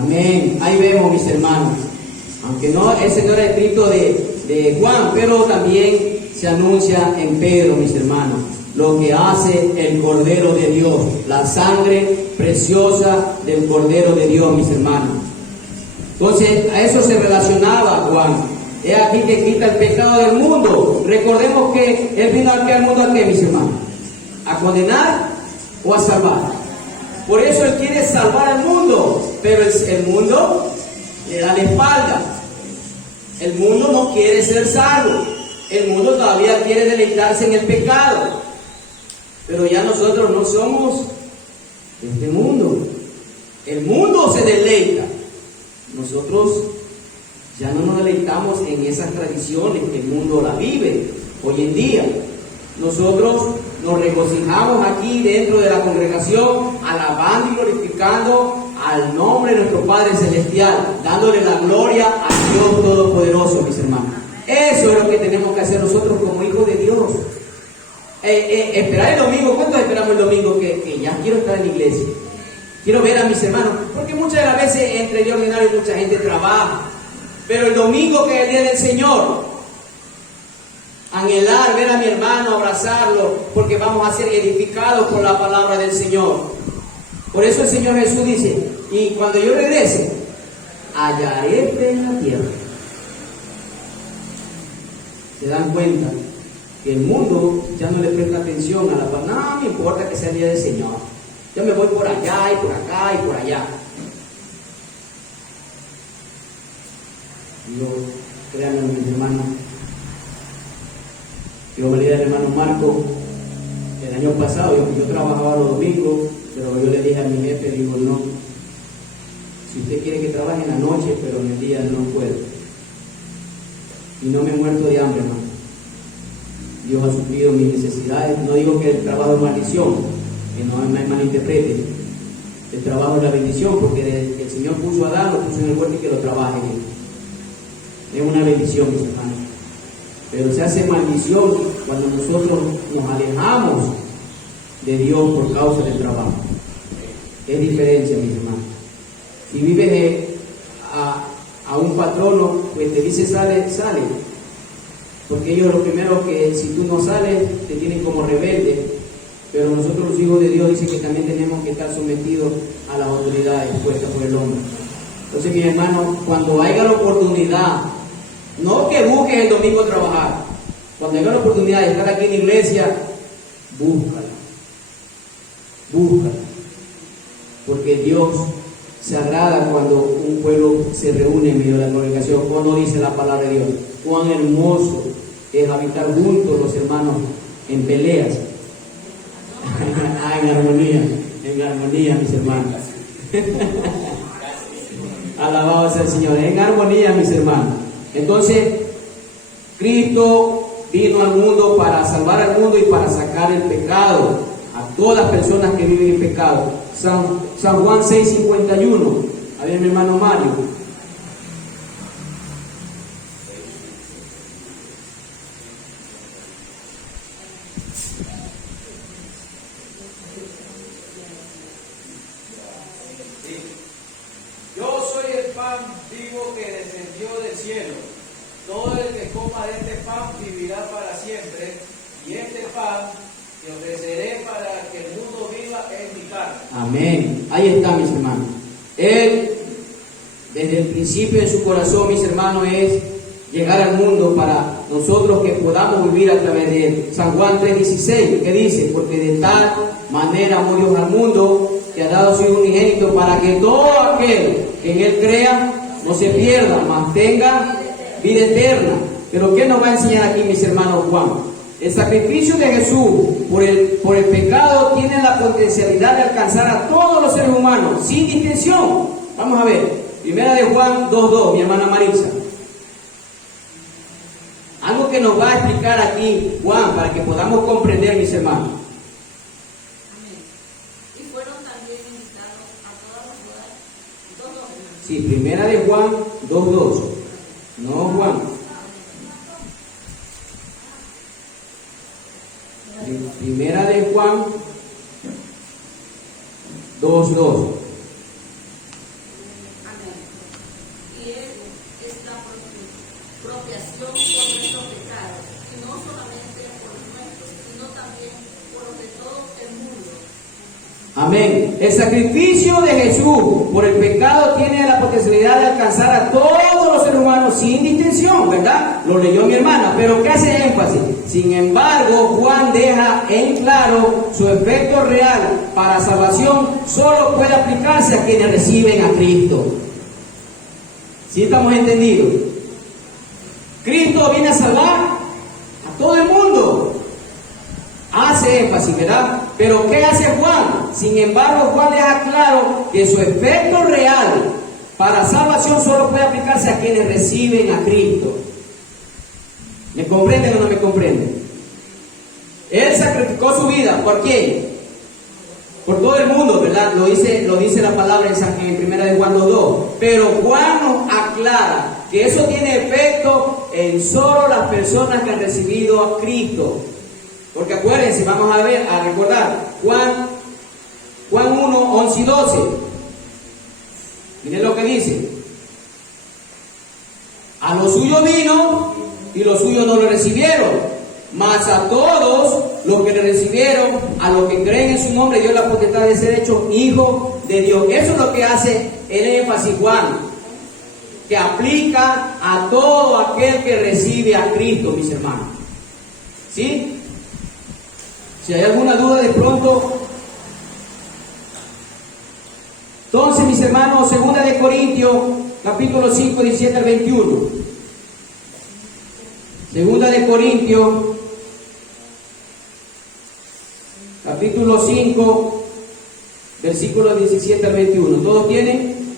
Amén. Ahí vemos, mis hermanos. Aunque no, ese no era escrito de Juan, pero también se anuncia en Pedro, mis hermanos, lo que hace el Cordero de Dios, la sangre preciosa del Cordero de Dios, mis hermanos. Entonces, a eso se relacionaba Juan. Es aquí que quita el pecado del mundo. Recordemos que Él vino aquí al mundo, ¿a qué, mis hermanos? ¿A condenar o a salvar? Por eso Él quiere salvar al mundo, pero el mundo le da la espalda. El mundo no quiere ser salvo. El mundo todavía quiere deleitarse en el pecado. Pero ya nosotros no somos de este mundo. El mundo se deleita. Nosotros ya no nos deleitamos en esas tradiciones que el mundo la vive hoy en día. Nosotros nos regocijamos aquí dentro de la congregación, alabando y glorificando al nombre de nuestro Padre Celestial, dándole la gloria a Dios Todopoderoso, mis hermanos. Eso es lo que tenemos que hacer nosotros como hijos de Dios. Esperar el domingo. ¿Cuántos esperamos el domingo? Que ya quiero estar en la iglesia, quiero ver a mis hermanos, porque muchas de las veces entre día ordinario mucha gente trabaja, pero el domingo, que es el día del Señor, anhelar ver a mi hermano, abrazarlo, porque vamos a ser edificados por la palabra del Señor. Por eso el Señor Jesús dice, y cuando yo regrese, hallaré fe en la tierra. Se dan cuenta que el mundo ya no le presta atención a la palabra. No me importa que sea el día del Señor, yo me voy por allá y por acá y por allá. Yo, créanme, mis hermanos, yo me leí al hermano Marco el año pasado. Yo trabajaba los domingos, pero yo le dije a mi jefe, digo, no, si usted quiere que trabaje en la noche, pero en el día no puedo. Y no me he muerto de hambre, hermano. Dios ha suplido mis necesidades. No digo que el trabajo es maldición, que no me malinterprete. El trabajo es la bendición, porque desde que el Señor puso a Adán, lo puso en el huerto y que lo trabaje. Es una bendición, mis hermanos. Pero se hace maldición cuando nosotros nos alejamos de Dios por causa del trabajo. Es diferencia, mis hermanos. Si vives a un patrono, pues te dice sale, sale. porque ellos lo primero que si tú no sales te tienen como rebelde, pero nosotros los hijos de Dios dicen que también tenemos que estar sometidos a las autoridades puestas por el hombre. Entonces, mis hermanos, cuando haya la oportunidad, no que busques el domingo trabajar, cuando haya la oportunidad de estar aquí en la iglesia, búscala, porque Dios se agrada cuando un pueblo se reúne en medio de la congregación, como dice la palabra de Dios. Cuán hermoso es habitar juntos los hermanos en peleas. En armonía, mis hermanos. Alabado sea el Señor, en armonía, mis hermanos. Entonces, Cristo vino al mundo para salvar al mundo y para sacar el pecado a todas las personas que viven en pecado. San Juan 6:51. A ver, mi hermano Mario. Yo soy el pan vivo que descendió del cielo. Todo el que coma de este pan vivirá para siempre. Y este pan que ofreceré para que el mundo viva es mi carne. Amén. Ahí está, mis hermanos. Él, desde el principio de su corazón, mis hermanos, es llegar al mundo para nosotros que podamos vivir a través de él. San Juan 3:16, que dice: porque de tal manera amó Dios al mundo, que ha dado su Hijo unigénito, para que todo aquel que en él crea no se pierda, mas tenga vida eterna. Pero ¿qué nos va a enseñar aquí, mis hermanos Juan? El sacrificio de Jesús por el pecado tiene la potencialidad de alcanzar a todos los seres humanos, sin distinción. Vamos a ver, primera de Juan 2:2, mi hermana Marisa. Algo que nos va a explicar aquí Juan, para que podamos comprender, mis hermanos. Y fueron también invitados a todas las bodas, todos. Sí, primera de Juan 2:2. No, Juan. Primera de Juan 2:2. Amén. Y Él es la propiciación por nuestros pecados, y no solamente por los nuestros, sino también por los de todo el mundo. Amén. El sacrificio de Jesús por el pecado tiene la potencialidad de alcanzar a todos los seres humanos sin distinción, ¿verdad? Lo leyó mi hermana, pero ¿qué hace énfasis? Sin embargo, Juan deja en claro su efecto real para salvación solo puede aplicarse a quienes reciben a Cristo. ¿Sí estamos entendidos? Cristo viene a salvar a todo el mundo. Hace énfasis, ¿verdad? Pero ¿qué hace Juan? Sin embargo, Juan deja claro que su efecto real para salvación solo puede aplicarse a quienes reciben a Cristo. ¿Me comprenden o no me comprenden? Él sacrificó su vida. ¿Por quién? Por todo el mundo, ¿verdad? Lo dice la palabra en primera de Juan 2:2. Pero Juan nos aclara que eso tiene efecto en solo las personas que han recibido a Cristo. Porque acuérdense, vamos a recordar Juan 1:11-12. Miren lo que dice: a los suyos vino y los suyos no lo recibieron, mas a todos los que le recibieron, a los que creen en su nombre, dio la potestad de ser hechos hijos de Dios. Eso es lo que hace el énfasis Juan, que aplica a todo aquel que recibe a Cristo, mis hermanos. ¿Sí? Si hay alguna duda de pronto. Entonces, mis hermanos, 2 de Corintios, capítulo 5, 17 al 21. 2 de Corintios, capítulo 5, versículos 17 al 21. ¿Todos tienen?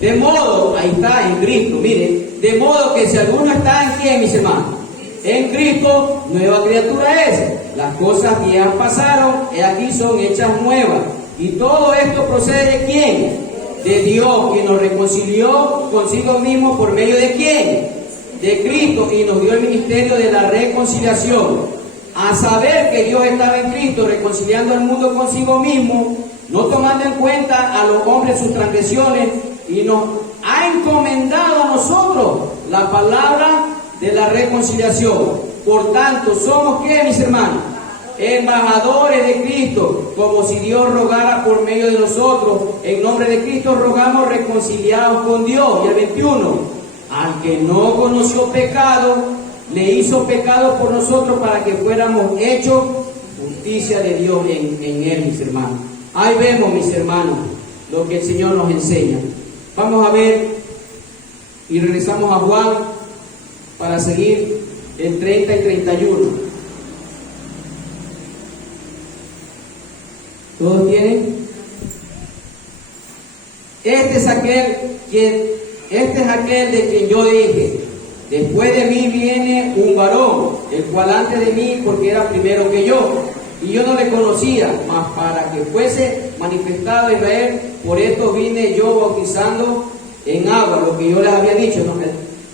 De modo, ahí está, en Cristo, miren, de modo que si alguno está en quién, mis hermanos, en Cristo, nueva criatura es. Las cosas viejas pasaron, y aquí son hechas nuevas. Y todo esto procede ¿de quién? De Dios, quien nos reconcilió consigo mismo por medio de quién? De Cristo, y nos dio el ministerio de la reconciliación. A saber que Dios estaba en Cristo reconciliando al mundo consigo mismo, no tomando en cuenta a los hombres sus transgresiones, y nos ha encomendado a nosotros la palabra de la reconciliación. Por tanto, ¿somos qué, mis hermanos? Embajadores de Cristo, como si Dios rogara por medio de nosotros. En nombre de Cristo rogamos reconciliados con Dios. Y el 21, al que no conoció pecado, le hizo pecado por nosotros para que fuéramos hechos justicia de Dios en él, mis hermanos. Ahí vemos, mis hermanos, lo que el Señor nos enseña. Vamos a ver y regresamos a Juan para seguir el 30 y 31. ¿Todos tienen? Este es aquel de quien yo dije: después de mí viene un varón, el cual antes de mí, porque era primero que yo, y yo no le conocía, mas para que fuese manifestado a Israel, por esto vine yo bautizando en agua, lo que yo les había dicho, ¿no?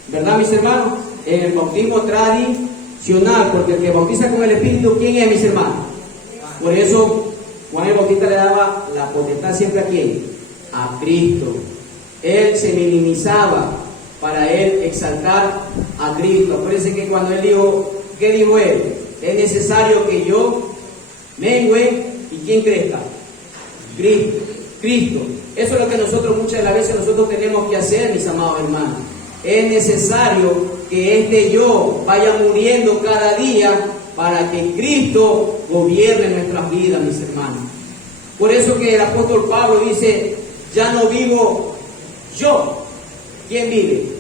¿Verdad, mis hermanos? En el bautismo tradicional, porque el que bautiza con el Espíritu, ¿quién es, mis hermanos? Por eso Juan el Bautista le daba la potestad siempre a quién, a Cristo. Él se minimizaba para él exaltar a Cristo. Acuérdense que cuando él dijo, ¿qué dijo él? Es necesario que yo mengüe y ¿quién crezca? Cristo. Eso es lo que nosotros muchas de las veces nosotros tenemos que hacer, mis amados hermanos. Es necesario que este yo vaya muriendo cada día para que Cristo gobierne nuestras vidas, mis hermanos. Por eso que el apóstol Pablo dice, ya no vivo yo. ¿Quién vive?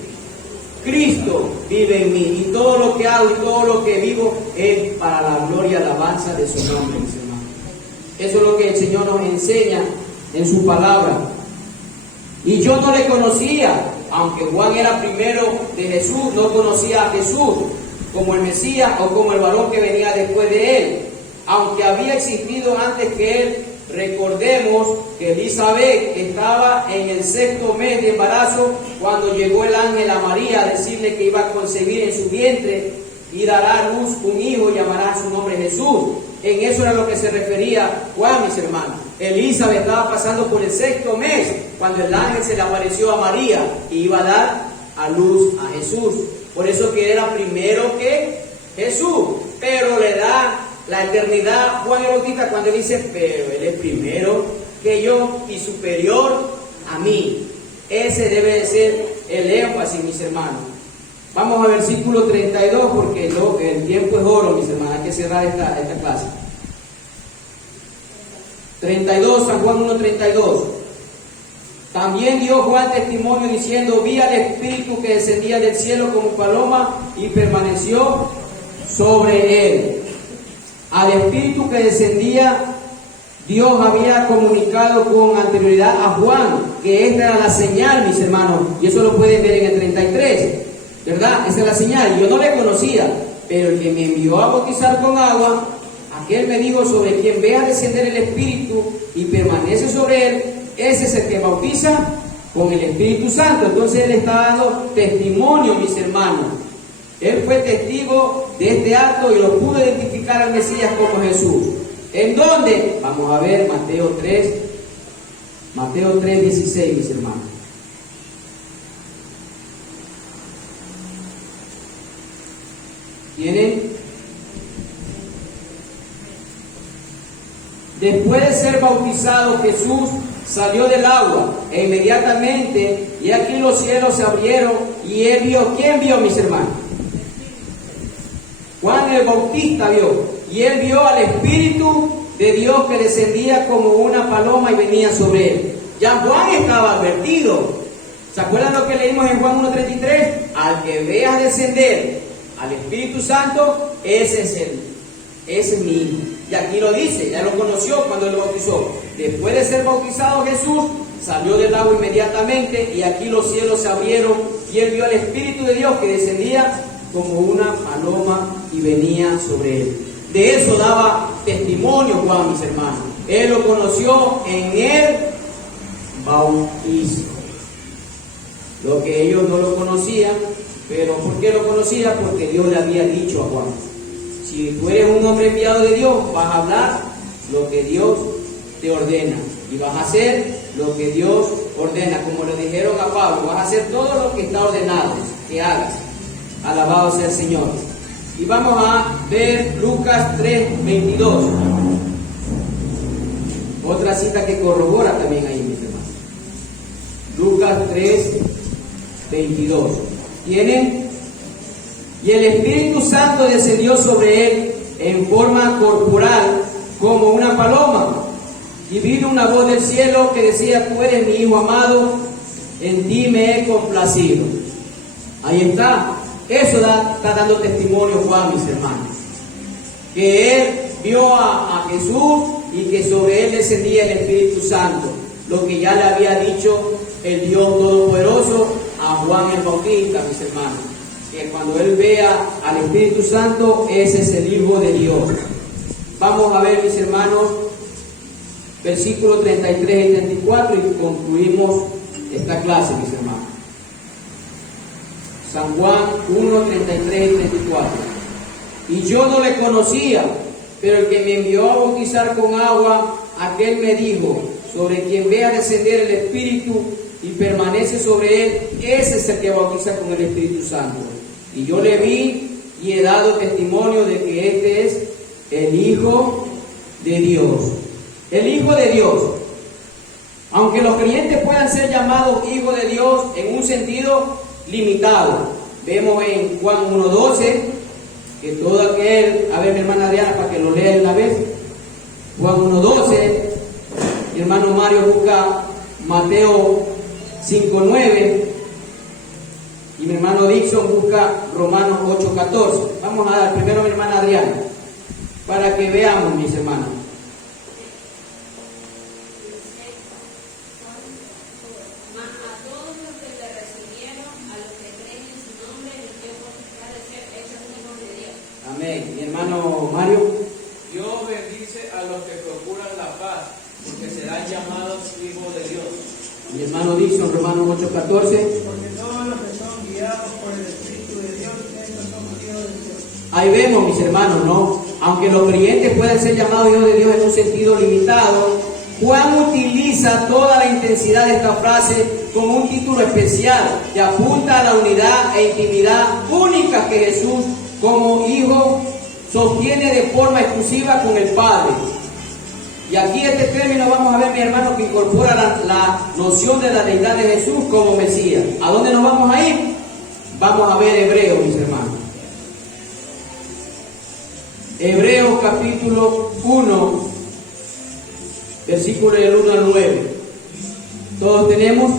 Cristo vive en mí, y todo lo que hago y todo lo que vivo es para la gloria y alabanza de su nombre, mis hermanos. Eso es lo que el Señor nos enseña en su palabra. Y yo no le conocía, aunque Juan era primero de Jesús, no conocía a Jesús como el Mesías o como el varón que venía después de él, aunque había existido antes que él. Recordemos que Elizabeth estaba en el 6º mes de embarazo cuando llegó el ángel a María a decirle que iba a concebir en su vientre y dará a luz un hijo y llamará su nombre Jesús. En eso era lo que se refería Juan, mis hermanos. Elizabeth estaba pasando por el 6º mes cuando el ángel se le apareció a María y iba a dar a luz a Jesús. Por eso que era primero que Jesús, pero le da la eternidad Juan el Bautista cuando él dice, pero él es primero que yo y superior a mí. Ese debe de ser el énfasis, mis hermanos. Vamos al versículo 32 porque el tiempo es oro, mis hermanos. Hay que cerrar esta clase. 32, San Juan 1:32. También dio Juan testimonio diciendo, vi al Espíritu que descendía del cielo como paloma y permaneció sobre él. Al Espíritu que descendía, Dios había comunicado con anterioridad a Juan, que esta era la señal, mis hermanos, y eso lo pueden ver en el 33, ¿verdad? Esa es la señal. Yo no le conocía, pero el que me envió a bautizar con agua, aquel me dijo, sobre quien vea descender el Espíritu y permanece sobre él, ese es el que bautiza con el Espíritu Santo. Entonces él está dando testimonio, mis hermanos. Él fue testigo de este acto y lo pudo identificar al Mesías como Jesús. ¿En dónde? Vamos a ver Mateo 3:16, mis hermanos. ¿Tienen? Después de ser bautizado, Jesús salió del agua e inmediatamente, y aquí los cielos se abrieron y él vio. ¿Quién vio, mis hermanos? Juan el Bautista vio, y él vio al Espíritu de Dios que descendía como una paloma y venía sobre él. Ya Juan estaba advertido. ¿Se acuerdan lo que leímos en Juan 1:33? Al que veas descender al Espíritu Santo, ese es mi hijo. Y aquí lo dice, ya lo conoció cuando lo bautizó. Después de ser bautizado Jesús, salió del agua inmediatamente, y aquí los cielos se abrieron, y él vio al Espíritu de Dios que descendía como una paloma y venía sobre él. De eso daba testimonio Juan, mis hermanos. Él lo conoció en el bautismo. Lo que ellos no lo conocían, pero ¿por qué lo conocían? Porque Dios le había dicho a Juan, si tú eres un hombre enviado de Dios, vas a hablar lo que Dios te ordena y vas a hacer lo que Dios ordena, como le dijeron a Pablo, vas a hacer todo lo que está ordenado que hagas. Alabado sea el Señor. Y vamos a ver Lucas 3:22. Otra cita que corrobora también ahí, mis hermanos. Lucas 3:22. ¿Tienen? Y el Espíritu Santo descendió sobre él en forma corporal como una paloma. Y vino una voz del cielo que decía: tú eres mi Hijo amado, en ti me he complacido. Ahí está. Eso está dando testimonio Juan, mis hermanos. Que él vio a Jesús y que sobre él descendía el Espíritu Santo. Lo que ya le había dicho el Dios Todopoderoso a Juan el Bautista, mis hermanos. Que cuando él vea al Espíritu Santo, ese es el Hijo de Dios. Vamos a ver, mis hermanos, versículos 33 y 34 y concluimos esta clase, mis hermanos. San Juan 1, 33 y 34. Y yo no le conocía, pero el que me envió a bautizar con agua, aquel me dijo: sobre quien vea descender el Espíritu y permanece sobre él, ese es el que bautiza con el Espíritu Santo. Y yo le vi y he dado testimonio de que este es el Hijo de Dios. El Hijo de Dios. Aunque los creyentes puedan ser llamados hijos de Dios en un sentido limitado. Vemos en Juan 1:12 que todo aquel, a ver mi hermana Adriana para que lo lea una vez. Juan 1:12, mi hermano Mario busca Mateo 5:9 y mi hermano Dixon busca Romanos 8:14. Vamos a dar primero a mi hermana Adriana para que veamos, mis hermanos. Amén. Mi hermano Mario. Dios bendice a los que procuran la paz, porque serán llamados hijos de Dios. Mi hermano Dixon, Romanos 8:14. Porque todos los que son guiados por el Espíritu de Dios, estos son hijos de Dios. Ahí vemos, mis hermanos, ¿no? Aunque los creyentes pueden ser llamados hijos de Dios en un sentido limitado, Juan utiliza toda la intensidad de esta frase con un título especial que apunta a la unidad e intimidad única que Jesús como hijo sostiene de forma exclusiva con el Padre. Y aquí este término vamos a ver, mi hermano, que incorpora la noción de la deidad de Jesús como Mesías. ¿A dónde nos vamos a ir? Vamos a ver Hebreos, mis hermanos. Hebreos capítulo 1, versículo del 1 al 9. ¿Todos tenemos?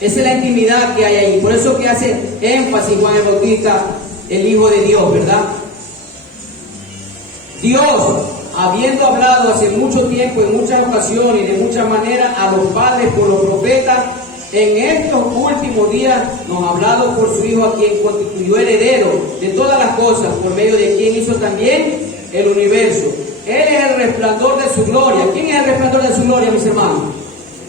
Esa es la intimidad que hay ahí. Por eso que hace énfasis Juan el Bautista, el Hijo de Dios, ¿verdad? Dios, habiendo hablado hace mucho tiempo, en muchas ocasiones y de muchas maneras a los padres por los profetas, en estos últimos días nos ha hablado por su Hijo, a quien constituyó heredero de todas las cosas, por medio de quien hizo también el universo. Él es el resplandor de su gloria. ¿Quién es el resplandor de su gloria, mis hermanos?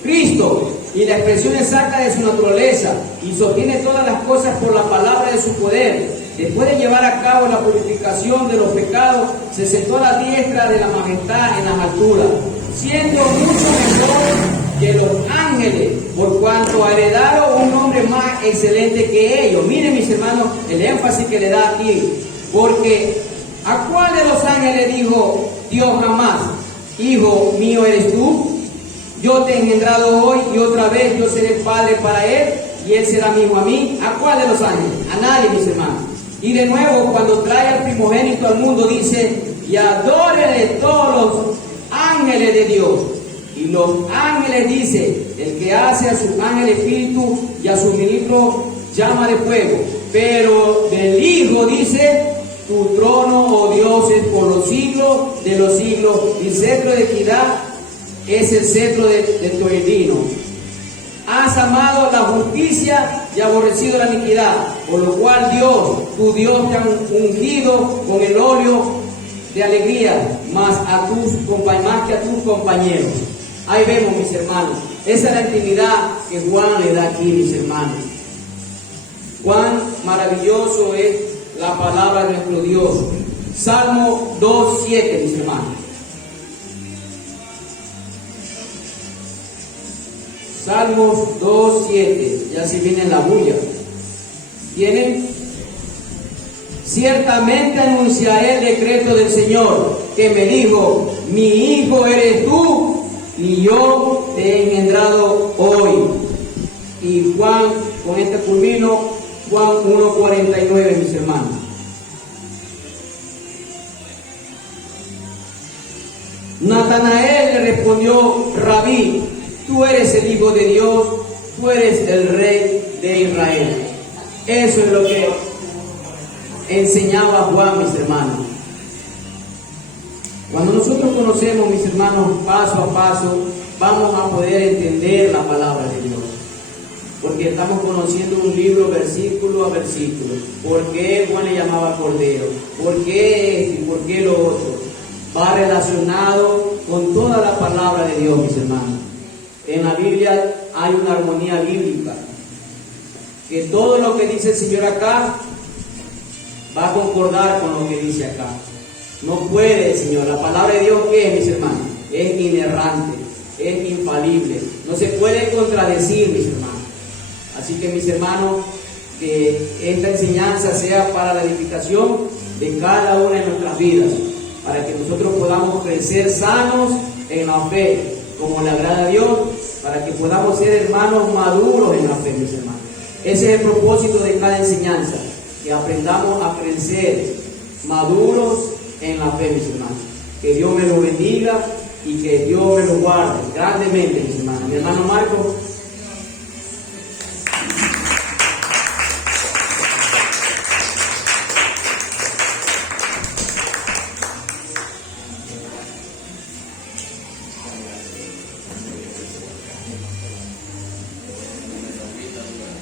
Cristo, y la expresión exacta de su naturaleza, y sostiene todas las cosas por la palabra de su poder. Después de llevar a cabo la purificación de los pecados, se sentó a la diestra de la majestad en las alturas, siendo mucho mejor que los ángeles, por cuanto heredaron un nombre más excelente que ellos. Miren, mis hermanos, el énfasis que le da aquí, porque ¿a cuál de los ángeles dijo Dios jamás: Hijo mío eres tú? Yo te he engendrado hoy y otra vez yo seré padre para él y él será mi hijo a mí. ¿A cuál de los ángeles? A nadie, mis hermanos. Y de nuevo, cuando trae al primogénito al mundo, dice: y adórenle todos los ángeles de Dios. Y los ángeles, dice, el que hace a su ángel espíritu y a su ministro llama de fuego. Pero del Hijo dice: tu trono, oh Dios, es por los siglos de los siglos, y cetro de equidad es el cetro de tu reino. Has amado la justicia y aborrecido la iniquidad, por lo cual Dios, tu Dios, te ha ungido con el óleo de alegría, más que a tus compañeros. Ahí vemos, mis hermanos, esa es la intimidad que Juan le da aquí, mis hermanos. Cuán maravilloso es la palabra de nuestro Dios. Salmo 2:7, mis hermanos. Salmos 2:7, ya si viene la bulla. ¿Tienen? Ciertamente anunciaré el decreto del Señor, que me dijo, mi hijo eres tú, y yo te he engendrado hoy. Y Juan, con este culmino, Juan 1:49, mis hermanos. Natanael le respondió, Rabí, tú eres el Hijo de Dios, tú eres el Rey de Israel. Eso es lo que enseñaba Juan, mis hermanos. Cuando nosotros conocemos, mis hermanos, paso a paso, vamos a poder entender la palabra de Dios. Porque estamos conociendo un libro versículo a versículo. ¿Por qué Juan le llamaba Cordero? ¿Por qué esto y por qué lo otro? Va relacionado con toda la palabra de Dios, mis hermanos. En la Biblia hay una armonía bíblica. Que todo lo que dice el Señor acá va a concordar con lo que dice acá. No puede, Señor. La palabra de Dios, ¿qué es, mis hermanos? Es inerrante, es infalible. No se puede contradecir, mis hermanos. Así que, mis hermanos, que esta enseñanza sea para la edificación de cada una de nuestras vidas, para que nosotros podamos crecer sanos en la fe, como le agrada a Dios, para que podamos ser hermanos maduros en la fe, mis hermanos. Ese es el propósito de cada enseñanza, que aprendamos a crecer maduros en la fe, mis hermanos. Que Dios me lo bendiga y que Dios me lo guarde grandemente, mis hermanos. Mi hermano Marco.